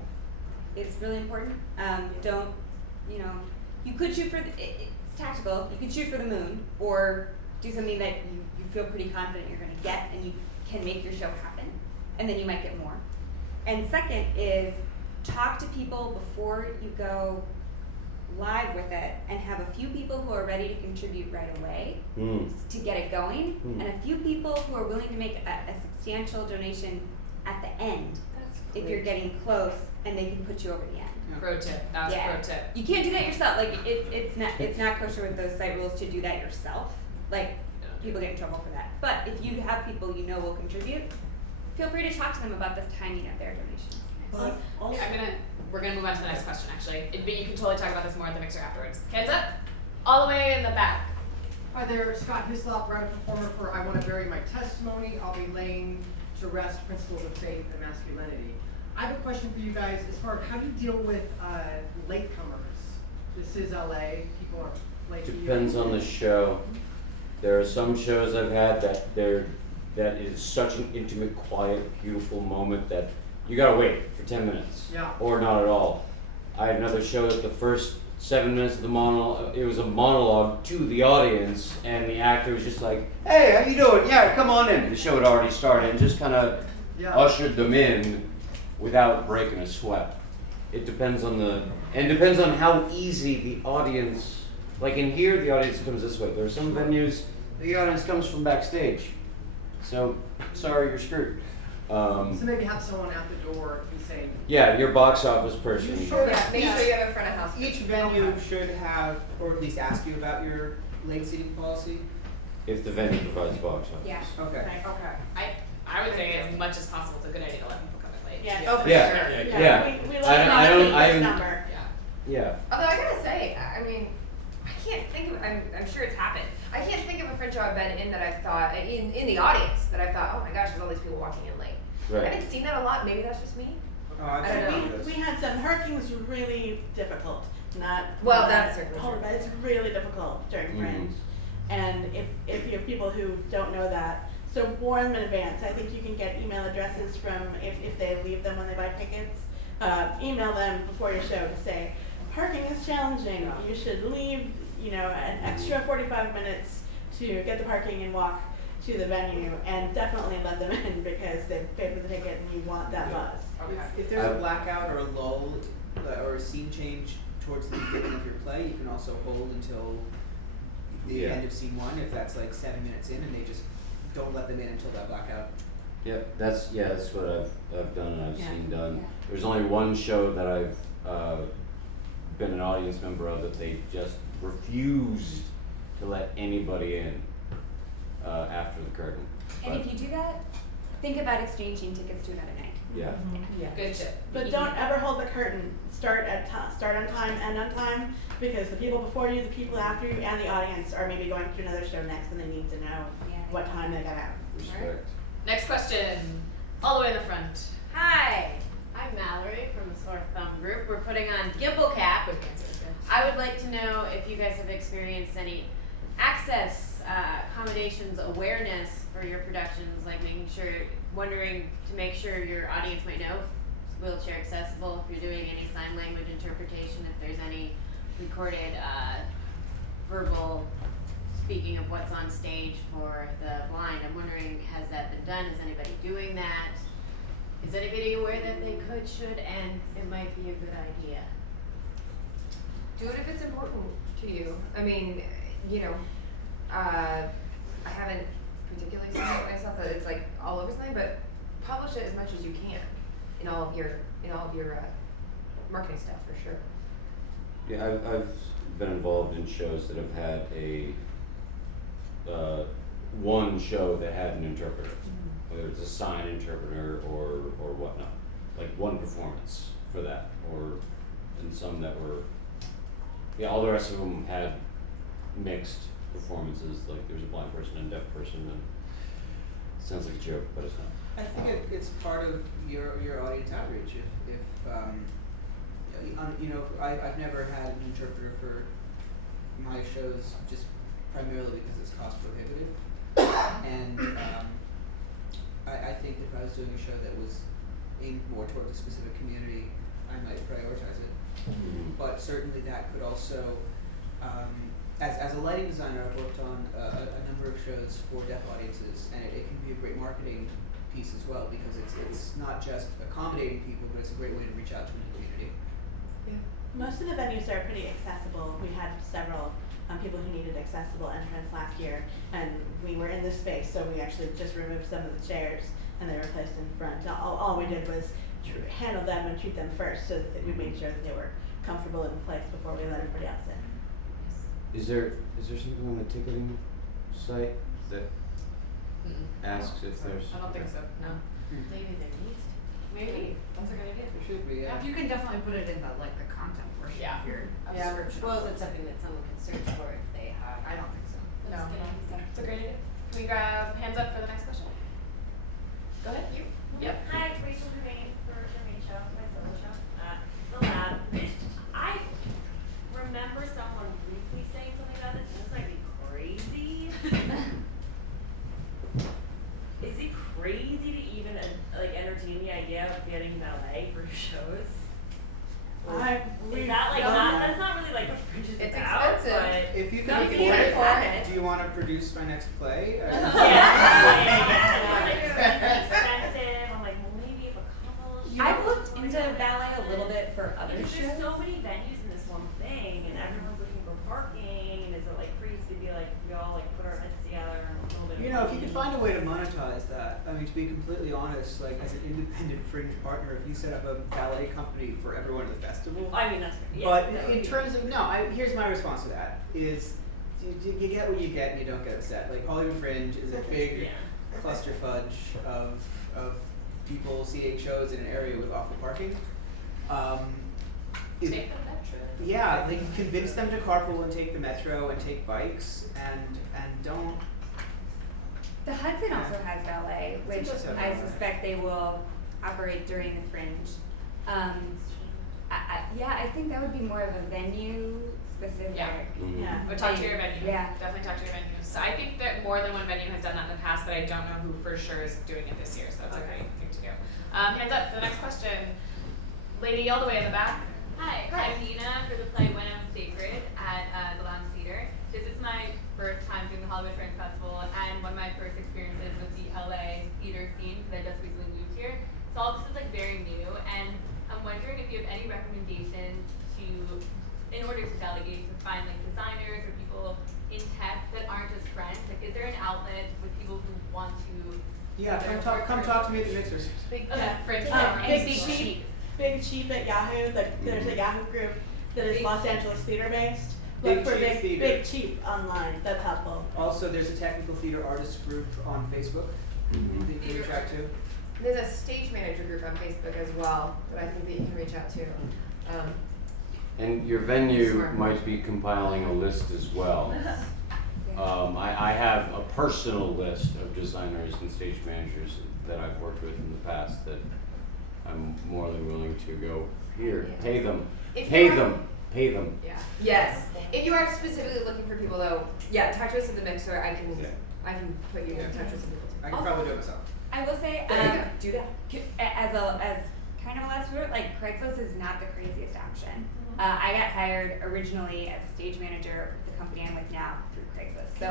is really important. You could shoot for, it's tactical, you could shoot for the moon, or do something that you feel pretty confident you're gonna get and you can make your show happen, and then you might get more. And second is, talk to people before you go live with it and have a few people who are ready to contribute right away to get it going, and a few people who are willing to make a substantial donation at the end if you're getting close, and they can put you over the end. Pro tip. That was a pro tip. You can't do that yourself. Like, it's not kosher with those site rules to do that yourself. Like, people get in trouble for that. But if you have people will contribute, feel free to talk to them about the timing of their donations. But also, We're gonna move on to the next question actually. But you can totally talk about this more at the mixer afterwards. Hands up. All the way in the back. Hi there, Scott Hislop, writer performer for I Want to Bury My Testimony. I'll be laying to rest principles of faith and masculinity. I have a question for you guys as far as how do you deal with latecomers? This is LA, people are late. Depends on the show. There are some shows I've had that is such an intimate, quiet, beautiful moment that you gotta wait for 10 minutes. Yeah. Or not at all. I had another show that the first 7 minutes of the monologue, it was a monologue to the audience, and the actor was just like, hey, how you doing? Yeah, come on in. The show had already started and just kind of ushered them in without breaking a sweat. It depends on depends on how easy the audience, like in here, the audience comes this way. There are some venues, the audience comes from backstage. So, sorry, you're screwed. So maybe have someone at the door and say. Yeah, your box office person. You should. Yeah, make sure you have a front of house. Each venue should have, or at least ask you about your late seating policy. If the venue provides box office. Yeah. Okay. Okay. I would say as much as possible, it's a good idea to let people come in late. Yeah. Oh, for Yeah. sure. Yeah. We I love don't- I this even- number. Yeah. Although I gotta say, I mean, I can't think of. I'm sure it's happened. I can't think of a Fringe show I've been in that I thought in the audience that I thought, oh my gosh, there's all these people walking in late. Right. I haven't seen that a lot. Maybe that's just me. Oh, I've I don't seen know. this. We had some, hurricane was really difficult, not. Well, not that's certainly horrible, true. but it's really difficult during Fringe. And if you have people who don't know that, so warn them in advance. I think you can get email addresses from, if they leave them when they buy tickets, email them before your show to say, parking is challenging, you should leave, an extra 45 minutes to get the parking and walk to the venue, and definitely let them in because they paid for the ticket and you want that buzz. If there's a blackout or a lull or a scene change towards the beginning of your play, you can also hold until the end of scene 1 if that's like 7 minutes in, and they just don't let them in until that blackout. Yep, that's what I've done and I've Yeah. seen done. There's only one show that I've been an audience member of that they just refused to let anybody in after the curtain. And But, if you do that, think about exchanging tickets to another night. yeah. Good tip. But don't ever hold the curtain. Start on time, end on time, because the people before you, the people after you, and the audience are maybe going to another show next, and they need to know what time they got out. Respect. Next question. All the way in the front. Hi, I'm Mallory from the Sore Thumb Group. We're putting on Gimbal Cap. I would like to know if you guys have experienced any access, accommodations, awareness for your productions, like wondering to make sure your audience might know if it's wheelchair accessible, if you're doing any sign language interpretation, if there's any recorded verbal speaking of what's on stage for the blind. I'm wondering, has that been done? Is anybody doing that? Is anybody aware that they could, should, and it might be a good idea? Do it if it's important to you. I mean, I haven't particularly seen it myself that it's like all over something, but publish it as much as you can in all of your marketing stuff for sure. Yeah, I've been involved in shows that have had a one show that had an interpreter, whether it's a sign interpreter or whatnot, like one performance for that, and some that were, all the rest of them had mixed performances, like there's a blind person and deaf person, and it sounds like a joke, but it's not. I think it's part of your audience outreach. If I've never had an interpreter for my shows just primarily because it's cost prohibitive, and I think if I was doing a show that was aimed more towards a specific community, I might prioritize it. But certainly that could also, as a lighting designer, I've worked on a number of shows for deaf audiences, and it can be a great marketing piece as well, because it's not just accommodating people, but it's a great way to reach out to the community. Yeah. Most of the venues are pretty accessible. We had several people who needed accessible entrance last year, and we were in this space, so we actually just removed some of the chairs and they were placed in front. All we did was handle them and treat them first, so that we made sure that they were comfortable in place before we let everybody else in. Is there something on the ticketing site that asks if there's? I don't think so. No. Maybe there needs to. Maybe. That's a good idea. There should be, yeah. You can definitely put it in the content portion of your description. Well, is it something that someone can search for if they have? I don't think so. No. It's a great idea. Can we grab hands up for the next question? Go ahead. You. Yep. Hi, Rachel Germain for Germain Show, my solo show. The lab. I remember someone briefly saying something about this, and this might be crazy. Is it crazy to even entertain the idea of getting ballet for shows? Is that that's not really like what Fringe is It's about, expensive. but If you Some can people afford can it, afford it. do you want to produce my next play? yeah. It's expensive. I'm like, well, maybe if a couple. I've looked into ballet a little bit for other realize that. I mean, to be completely honest, like as an independent fringe partner, if you set up a ballet company for everyone at the festival, I mean, that's yeah, but that would in be terms of here's my response to that: is you get what you get and you don't get upset. Like Hollywood Fringe is a big cluster fudge of people seeing shows in an area with awful parking. Take the metro. Yeah, like convince them to carpool and take the metro and take bikes and don't. The Hudson also has ballet, which does have I ballet. suspect they will operate during the Fringe. I think that would be more of a venue specific. Yeah. Yeah. But talk to your venue. Yeah. Definitely talk to your venue. So I think that more than one venue has done that in the past, but I don't know who for sure is doing it this year, so that's a great thing to do. Hands up for the next question. Lady all the way in the back. Hi, I'm Nina for the play When I'm Sacred at the Lyons Theater. This is my first time doing the Hollywood Fringe Festival and one of my first experiences with the LA theater scene because I just recently moved here. So all this is like very new and I'm wondering if you have any recommendations in order to delegate, to find like designers or people in tech that aren't just friends. Like is there an outlet with people who want to Yeah, come talk to me at the mixers. Big Fringe Big Cheap at Yahoo. There's a Yahoo group that is Los Angeles theater based. Look Big for Cheap Theater. Big Cheap online. That's helpful. Also, there's a technical theater artist group on Facebook that you can reach out to. There's a stage manager group on Facebook as well that I think that you can reach out to. And your venue Smart. might be compiling a list as well. I have a personal list of designers and stage managers that I've worked with in the past that I'm more than willing to go here, pay them. Yeah. Yes. If you are specifically looking for people though, yeah, talk to us at the mixer. I can put you in touch with some people too. I can probably do it myself. I will say, do that. as kind of a last word, like Craigslist is not the craziest option. I got hired originally as a stage manager with the company I'm with now through Craigslist. So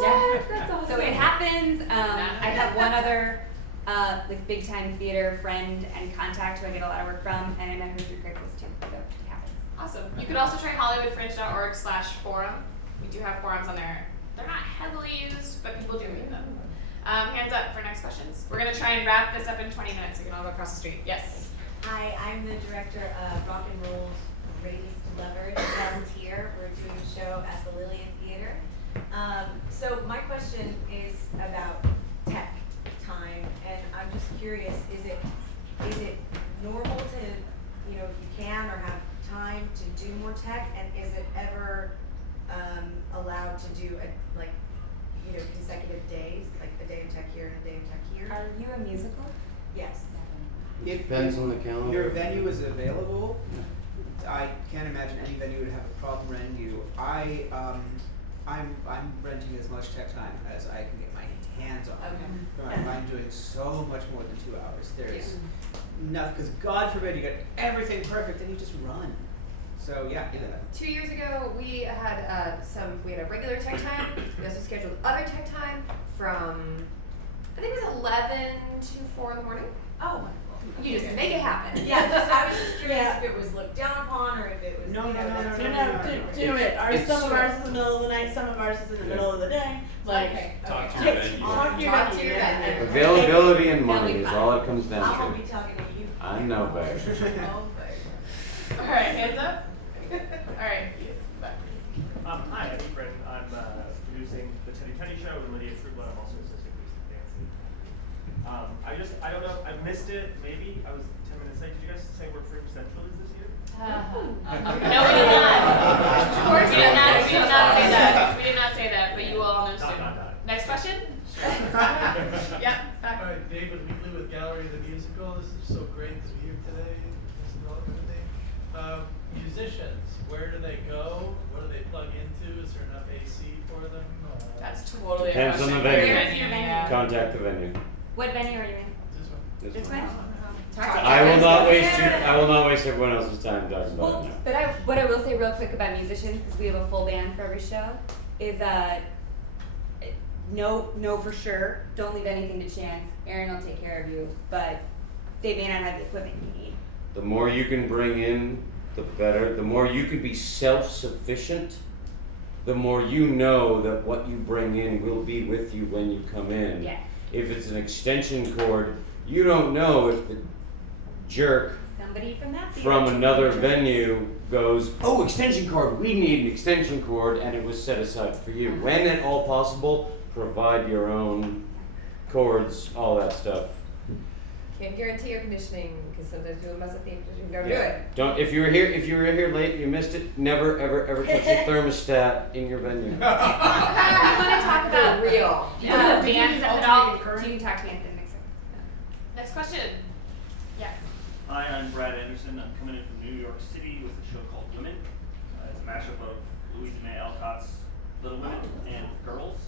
yeah, That's awesome. so it happens. I have one other like big time theater friend and contact who I get a lot of work from, and I met her through Craigslist too. So it happens. Awesome. You could also try hollywoodfringe.org/forum. We do have forums on there. They're not heavily used, but people do read them. Hands up for next questions. We're gonna try and wrap this up in 20 minutes. So you can all go across the street. Yes. Hi, I'm the director of Rock and Roll's Raised Lovers Volunteer. We're doing a show at the Lillian Theater. So my question is about tech time, and I'm just curious, is it normal to, if you can or have time to do more tech, and is it ever allowed to do consecutive days, like a day of tech here and a day of tech here? Are you a musical? Yes. It depends on the calendar. Your venue is available. I can't imagine any venue would have a problem renting you. I'm renting as much tech time as I can get my hands on. Okay. I'm doing so much more than 2 hours. There's nothing, because God forbid you get everything perfect and you just run. So yeah, do that. 2 years ago, we had we had a regular tech time. We also scheduled other tech time from, I think it was 11 to 4 in the morning. Oh, wonderful. You just make it happen. Yeah, I was just curious if it was looked down upon or if it was, No. Do it. Some of ours is in the middle of the night, some of ours is in the middle of the day. Like, Talk to your venue. Talk to your venue. Availability and money is all it comes I down won't to. be talking to you. I know, babe. Oh, babe. All right. Hands up. All right. Yes. Back. Hi, I'm Efren. I'm producing the Teddy Teddy Show with Lydia Fruitland. I'm also assistant producer dancing. I don't know, I missed it, maybe, I was 10 minutes late. Did you guys say where Fringe Central is this year? No, we did not. Of course, we did not say that. We did not say that, but you will all know soon. Next question? Yeah, back. All right, David Wheatley with Gallery of the Musical. This is so great to be here today. This is all good thing. Musicians, where do they go? What do they plug into? Is there enough AC for them? That's totally Depends on the Where is venue. your venue? Contact the venue. What venue are you in? This one. This one? I will not waste everyone else's time talking about it now. But what I will say real quick about musicians, because we have a full band for every show, is know for sure, don't leave anything to chance. Aaron will take care of you, but they may not have the equipment you need. The more you can bring in, the better. The more you can be self-sufficient, the more you know that what you bring in will be with you when you come in. Yeah. If it's an extension cord, you don't know if the jerk Somebody from that theater. from another venue goes, oh, extension cord, we need an extension cord, and it was set aside for you. When at all possible, provide your own cords, all that stuff. Can't guarantee air conditioning because sometimes people mess up the air conditioning. Don't do Yeah. it. Don't, if you were here late and you missed it, never ever touch a thermostat in your venue. We want to talk about real. Yeah, Did you dance use at the alternating dog. current? You can talk to me at the mixer. Next question. Yeah. Hi, I'm Brad Anderson. I'm coming in from New York City with a show called Women. It's a mashup of Louise May Alcott's Little Women and Girls.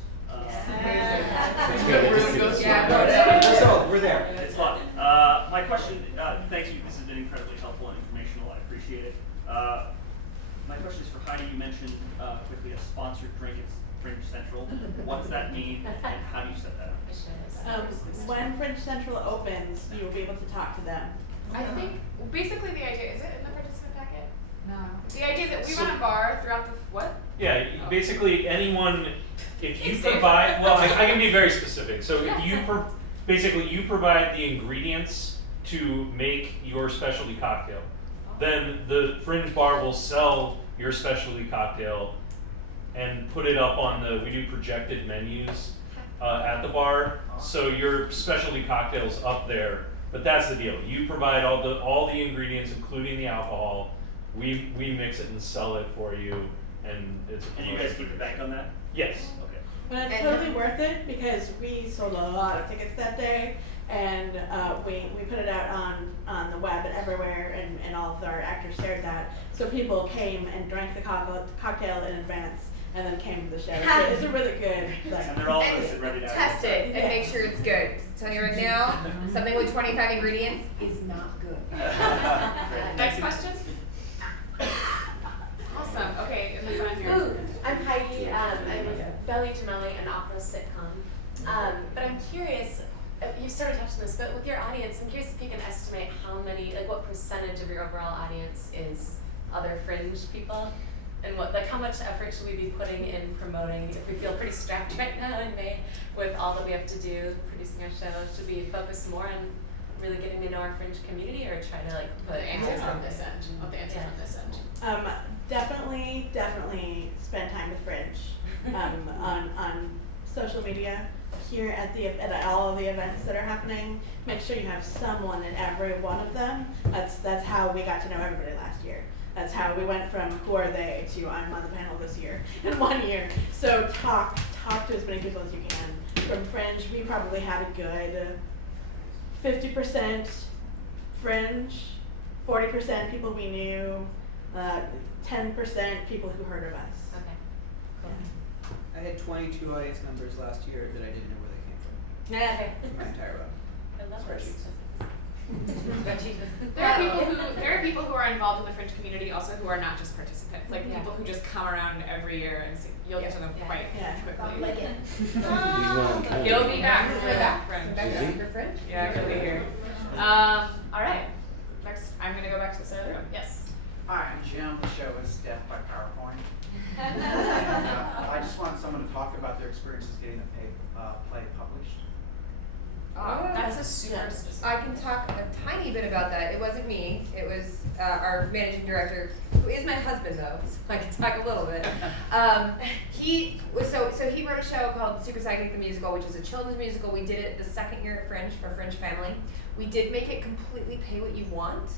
We're there. It's fun. My question, thank you. This has been incredibly helpful and informational. I appreciate it. My question is for Heidi. You mentioned quickly a sponsored drink. It's Fringe Central. What does that mean, and how do you set that up? When Fringe Central opens, you will be able to talk to them. I think basically the idea is it in the participant packet? No. The idea is that we run a bar throughout the what? Yeah, basically anyone, if you provide, well, I can be very specific. So if you basically you provide the ingredients to make your specialty cocktail, then the Fringe Bar will sell your specialty cocktail and put it up on we do projected menus at the bar. So your specialty cocktail's up there. But that's the deal. You provide all the ingredients, including the alcohol. We mix it and sell it for you, and it's. And you guys keep the bank on that? Yes. Okay. But it's totally worth it because we sold a lot of tickets that day, and we put it out on the web and everywhere, and all of our actors shared that. So people came and drank the cocktail in advance, and then came to the show. So it's a really good thing. And they're all listed ready to Test it and make sure it's good. I'm telling you right now, something with 25 ingredients is not good. Next question. Awesome. Okay, and then here. Ooh, I'm Heidi. I'm with Belly Gemelli, an opera sitcom. But I'm curious, you sort of touched on this, but with your audience, I'm curious if you can estimate how many, like what percentage of your overall audience is other Fringe people? And how much effort should we be putting in promoting? If we feel pretty strapped right now in May with all that we have to do, producing our show, should we focus more on really getting to know our Fringe community, or try to put The answer's on this end. What the answer's on this end. Definitely spend time with Fringe on social media. Here at all of the events that are happening, make sure you have someone in every one of them. That's how we got to know everybody last year. That's how we went from who are they to I'm on the panel this year in 1 year. So talk to as many people as you can. From Fringe, we probably had a good 50% Fringe, 40% people we knew, 10% people who heard of us. Okay, cool. I had 22 audience members last year that I didn't know where they came from. Yeah. My entire row. I love Spreadsheets. There are people who are involved in the Fringe community also who are not just participants, like people who just come around every year and you'll get to them quite quickly. Like it. You'll be back. We're back, Fringe. Back for Fringe? Yeah, you'll be here. All right. Next, I'm gonna go back to this other room. Yes. Hi, I'm Jim. The show is Death by PowerPoint. I just want someone to talk about their experiences getting a play published. That's a super specific. I can talk a tiny bit about that. It wasn't me. It was our managing director, who is my husband though, so I can talk a little bit. He wrote a show called Super Psychic the Musical, which is a children's musical. We did it the second year at Fringe for Fringe Family. We did make it completely pay what you want,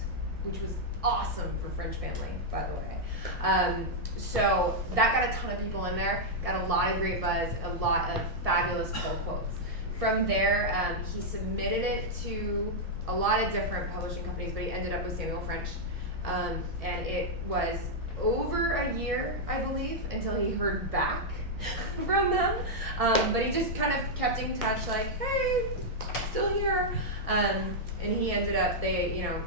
which was awesome for Fringe Family, by the way. So that got a ton of people in there, got a lot of great buzz, a lot of fabulous pull quotes. From there, he submitted it to a lot of different publishing companies, but he ended up with Samuel French. And it was over a year, I believe, until he heard back from them. But he just kind of kept in touch, like, hey, still here. And he ended up, I don't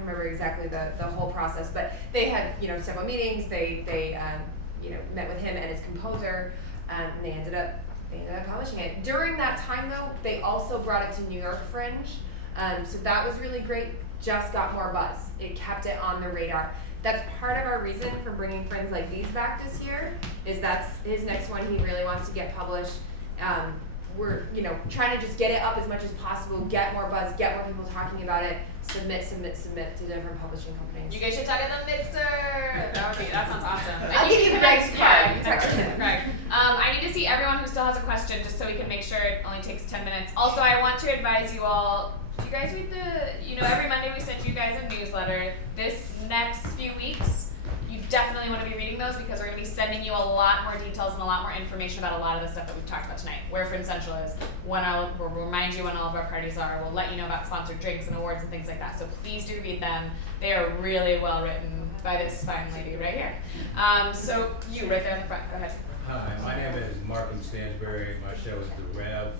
remember exactly the whole process, but they had, several meetings. They met with him and his composer, and they ended up publishing it. During that time, though, they also brought it to New York Fringe, so that was really great. Just got more buzz. It kept it on the radar. That's part of our reason for bringing friends like these back this year. Is that's his next one. He really wants to get published. we're trying to just get it up as much as possible, get more buzz, get more people talking about it, submit to different publishing companies. You guys should talk in the mixer. That sounds awesome. I'll give you Greg's card. Yeah, text it to Greg. I need to see everyone who still has a question, just so we can make sure it only takes 10 minutes. Also, I want to advise you all. Do you guys read every Monday we send you guys a newsletter. This next few weeks, you definitely want to be reading those because we're going to be sending you a lot more details and a lot more information about a lot of the stuff that we've talked about tonight. Where Fringe Central is, we'll remind you when all of our parties are, we'll let you know about sponsored drinks and awards and things like that. So please do read them. They are really well written by this fine lady right here. So you right there in the front, go ahead. Hi, my name is Markham Stansbury. My show is The Rev.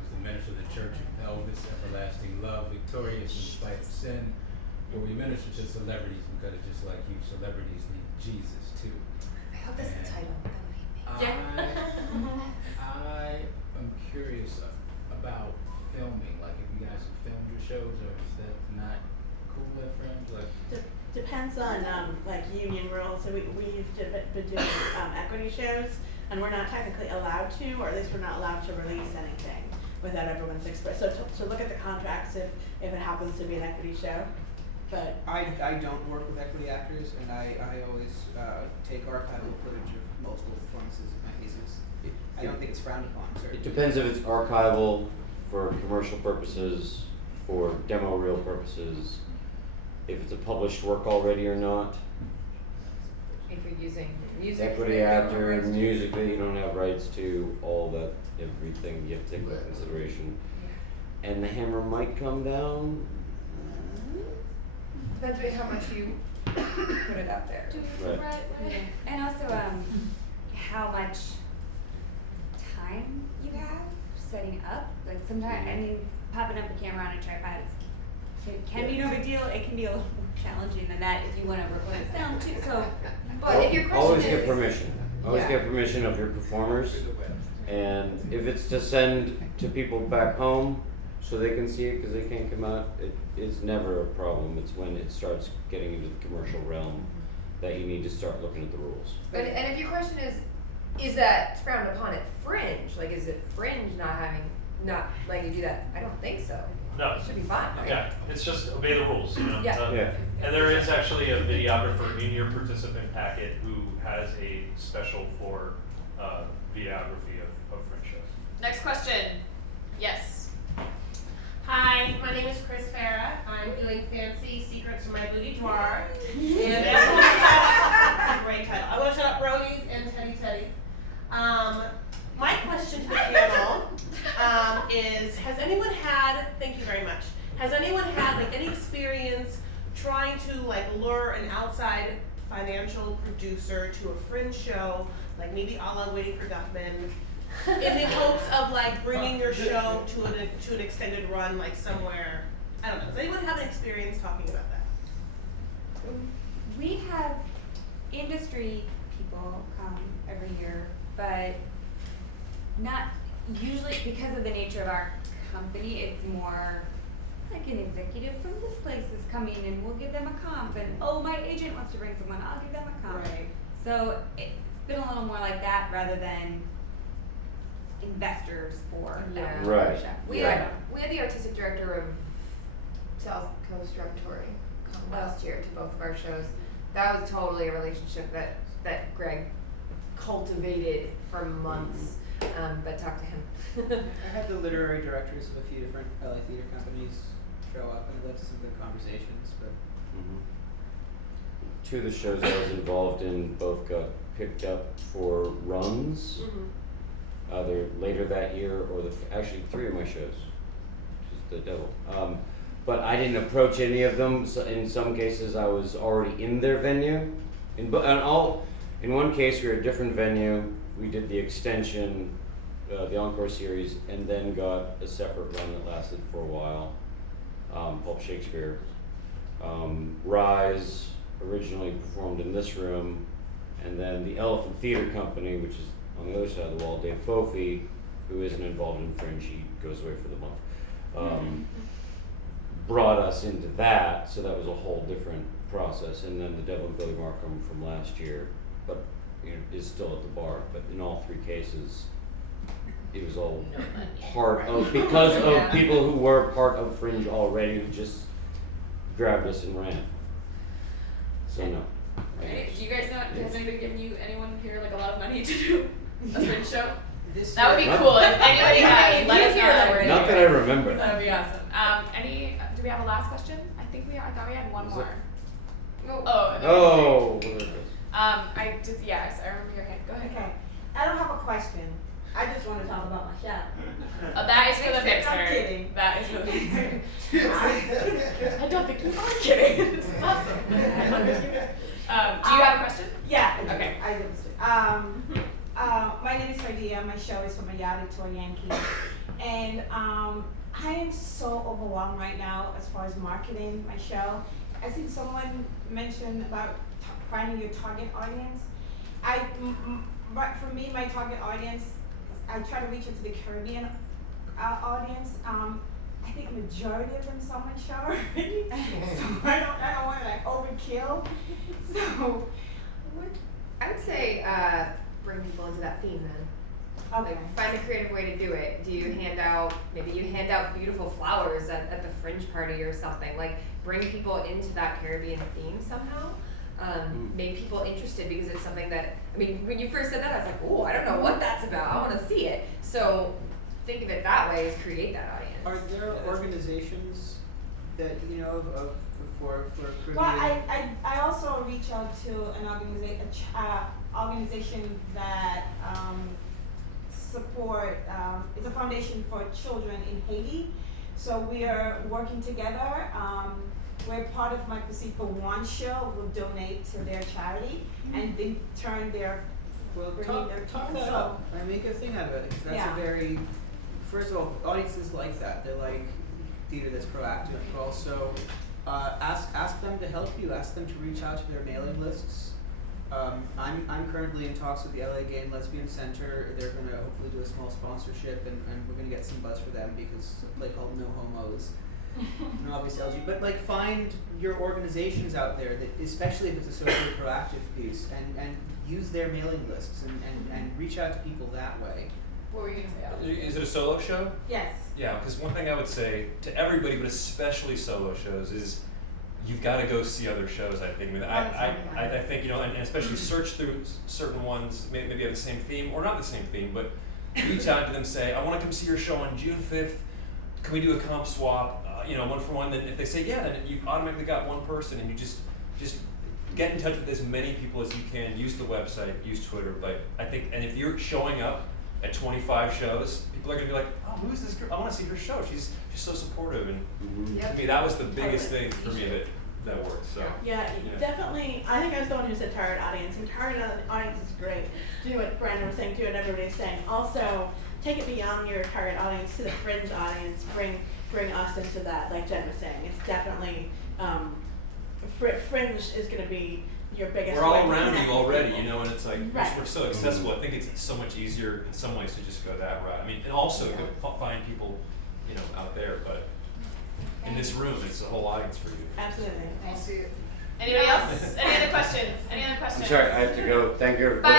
It's the minister of the Church of Elvis, Everlasting Love, Victorious in Spite of Sin. Where we minister to celebrities because just like you, celebrities need Jesus too. I hope that's the title. I am curious about filming. Like if you guys have filmed your shows, or is that not cool at Fringe? Depends on like union rules. So we've been doing equity shows, and we're not technically allowed to, or at least we're not allowed to release anything without everyone's express. So look at the contracts if it happens to be an equity show. But I don't work with equity actors, and I always take archival footage of multiple performances of my pieces. I don't think it's frowned upon, certainly. It depends if it's archival for commercial purposes, for demo reel purposes, if it's a published work already or not. If you're using music. Equity actor, music that you don't have rights to, all that, everything you have to take into consideration. And the hammer might come down. Depends on how much you put it out there. Right. And also how much time you have setting up. Like sometimes, popping up a camera on a tripod can be no big deal. It can be a little more challenging than that if you want to record sound too. So, but if your question always is, get permission. Always get permission of your performers, and if it's to send to people back home so they can see it because they can't come out, it's never a problem. It's when it starts getting into the commercial realm that you need to start looking at the rules. and if your question is that frowned upon at Fringe? Like, is it Fringe not letting you do that? I don't think so. No. It should be fine, right? Yeah, it's just obey the rules, Yeah. And there is actually a videographer in your participant packet who has a special for videography of Fringe shows. Next question. Yes. Hi, my name is Chris Farah. I'm doing Fancy Secrets of My Boutique Drawer. And that's a great title. I want to shout out Bronies and Teddy. My question to the panel is, has anyone had, thank you very much, has anyone had any experience trying to lure an outside financial producer to a Fringe show, maybe a la Waiting for Guffman, in the hopes of bringing your show to an extended run somewhere? I don't know. Does anyone have an experience talking about that? we have industry people come every year, but not usually because of the nature of our company. It's more like an executive from this place is coming and we'll give them a comp, and my agent wants to bring someone, I'll give them a comp. Right. So it's been a little more like that rather than investors for that Right. show. We had the artistic director of South Coast Repertory come last year to both of our shows. That was totally a relationship that Greg cultivated for months. But talk to him. I had the literary directors of a few different LA theater companies show up, and it led to some good conversations. But Two of the shows I was involved in both got picked up for runs, either later that year or actually 3 of my shows, which is the devil. But I didn't approach any of them. So in some cases, I was already in their venue. In one case, we were at a different venue. We did the extension, the Encore series, and then got a separate run that lasted for a while. Pulp Shakespeare. Rise originally performed in this room, and then the Elephant Theater Company, which is on the other side of the wall, Dave Fofi, who isn't involved in Fringe, he goes away for the month, brought us into that, so that was a whole different process. And then the Devil and Billy Markham from last year, but is still at the bar. But in all 3 cases, it was all part of, because of people who were part of Fringe already who just grabbed us and ran. So no. Do you guys know, has anybody given you, anyone here, like a lot of money to do a Fringe show? That would be cool, if anybody has, let us know. Not that I remember. That would be awesome. Do we have a last question? I thought we had one more. Oh. Yes, I remember your hand, go ahead. Okay, I don't have a question. I just want to talk about my show. That is for the mixer. I'm kidding. That is for the mixer. I don't think you are kidding. This is awesome. Do you have a question? Yeah. Okay. I understood. My name is Heidi. My show is from a Yachty to a Yankee, and I am so overwhelmed right now as far as marketing my show. I think someone mentioned about finding your target audience. But for me, my target audience, I try to reach into the Caribbean audience. I think majority of them saw my show already, so I don't want to like overkill. So, I would say bring people into that theme then. Okay. Like, find a creative way to do it. Do you hand out, maybe you hand out beautiful flowers at the Fringe party or something. Like, bring people into that Caribbean theme somehow. Make people interested because it's something that, I mean, when you first said that, I was like, oh, I don't know what that's about. I want to see it. So think of it that way, is create that audience. Are there organizations that you know of for Caribbean? Well, I also reach out to an organization that support, it's a foundation for children in Haiti. So we are working together. We're part of my Proceed for One show. Will donate to their charity, and they turn their talk that up. I make a thing out of it. Because that's a very, first of all, audiences like that. They're like theater that's proactive, but also ask them to help you. Ask them to reach out to their mailing lists. I'm currently in talks with the LA Gay and Lesbian Center. They're going to hopefully do a small sponsorship, and we're going to get some buzz for them because it's a play called No Homos. And obviously LG, but like find your organizations out there that, especially if it's a socially proactive piece, and use their mailing lists and reach out to people that way. What were you gonna say? Is it a solo show? Yes. Yeah, because one thing I would say to everybody, but especially solo shows, is you've got to go see other shows. I think. I think, you know, and especially search through certain ones, maybe have the same theme or not the same theme, but reach out to them, say, I want to come see your show on June 5th. Can we do a comp swap? You know, 1 for 1. Then if they say yeah, then you've automatically got one person, and you just get in touch with as many people as you can. Use the website, use Twitter. But I think, and if you're showing up at 25 shows, people are gonna be like, oh, who is this girl? I want to see her show. She's so supportive, and to me that was the biggest thing for me that worked. So yeah, definitely. I think I was the one who said target audience, and target audience is great. Do what Brandon was saying too, and everybody's saying. Also, take it beyond your target audience to the Fringe audience. Bring us into that, like Jenn was saying. It's definitely Fringe is going to be your biggest. We're all around you already, you know, and it's like we're so Mm-hmm. accessible. I think it's so much easier in some ways to just go that route. I mean, and also find people, you know, out there, but in this room, it's a whole audience for you. Absolutely. Thank you. Anybody else? Any other questions? Any other questions? I'm sorry, I have to go. Thank you, everybody.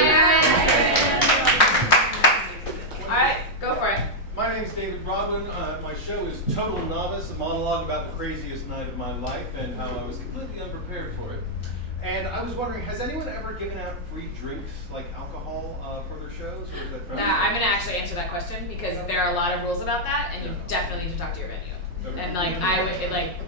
All right, go for it. My name's David Rodwin. My show is Total Novice, a monologue about the craziest night of my life and how I was completely unprepared for it. And I was wondering, has anyone ever given out free drinks, like alcohol, for their shows? Or is that friendly? I'm going to actually answer that question because there are a lot of rules about that, and you definitely need to talk to your venue. Okay. And like, I would, like,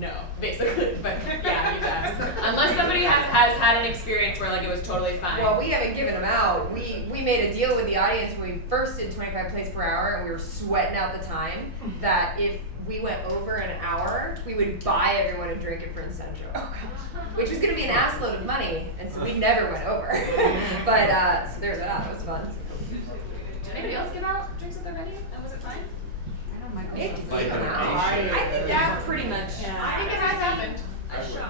no, basically, but yeah, you guys. Unless somebody has had an experience where like it was totally fine. Well, we haven't given them out. We made a deal with the audience when we first did 25 plays per hour, and we were sweating out the time, that if we went over an hour, we would buy everyone a drink at Fringe Central. Which was going to be an ass load of money, and so we never went over. But, so there's that. It was fun. Did anybody else give out drinks at their venue? And was it fine? I think that pretty much. I think it has happened. Last year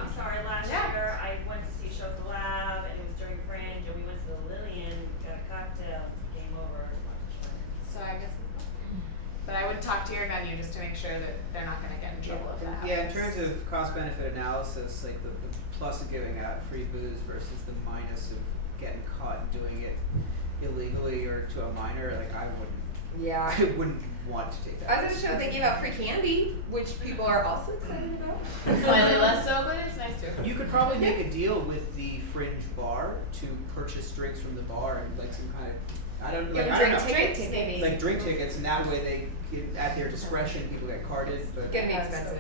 I went to see Show at the Lab, and it was during Fringe, and we went to the Lillian, got a cocktail, game over. So I guess. But I would talk to your venue just to make sure that they're not going to get in trouble if that happens. Yeah, in terms of cost-benefit analysis, like the plus of giving out free booze versus the minus of getting caught doing it illegally or to a minor, like I Yeah. wouldn't want to take that. I was at a show, they gave out free candy, which people are also excited about. Slightly less so, but it's nice too. You could probably make a deal with the Fringe bar to purchase drinks from the bar and like some kind of, I don't know, like, I don't know. Tickets, maybe. Like drink tickets, and that way they, at their discretion, people get carded, but. It's gonna be expensive.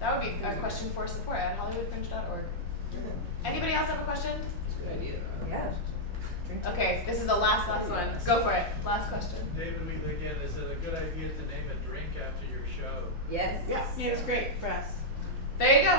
That would be a question for support at hollywoodfringe.org. Anybody else have a question? That's a good idea. Yeah. Okay, this is the last one. Go for it. Last question. David Wheatley again, is it a good idea to name a drink after your show? Yes. Yeah, it was great for us. There you go.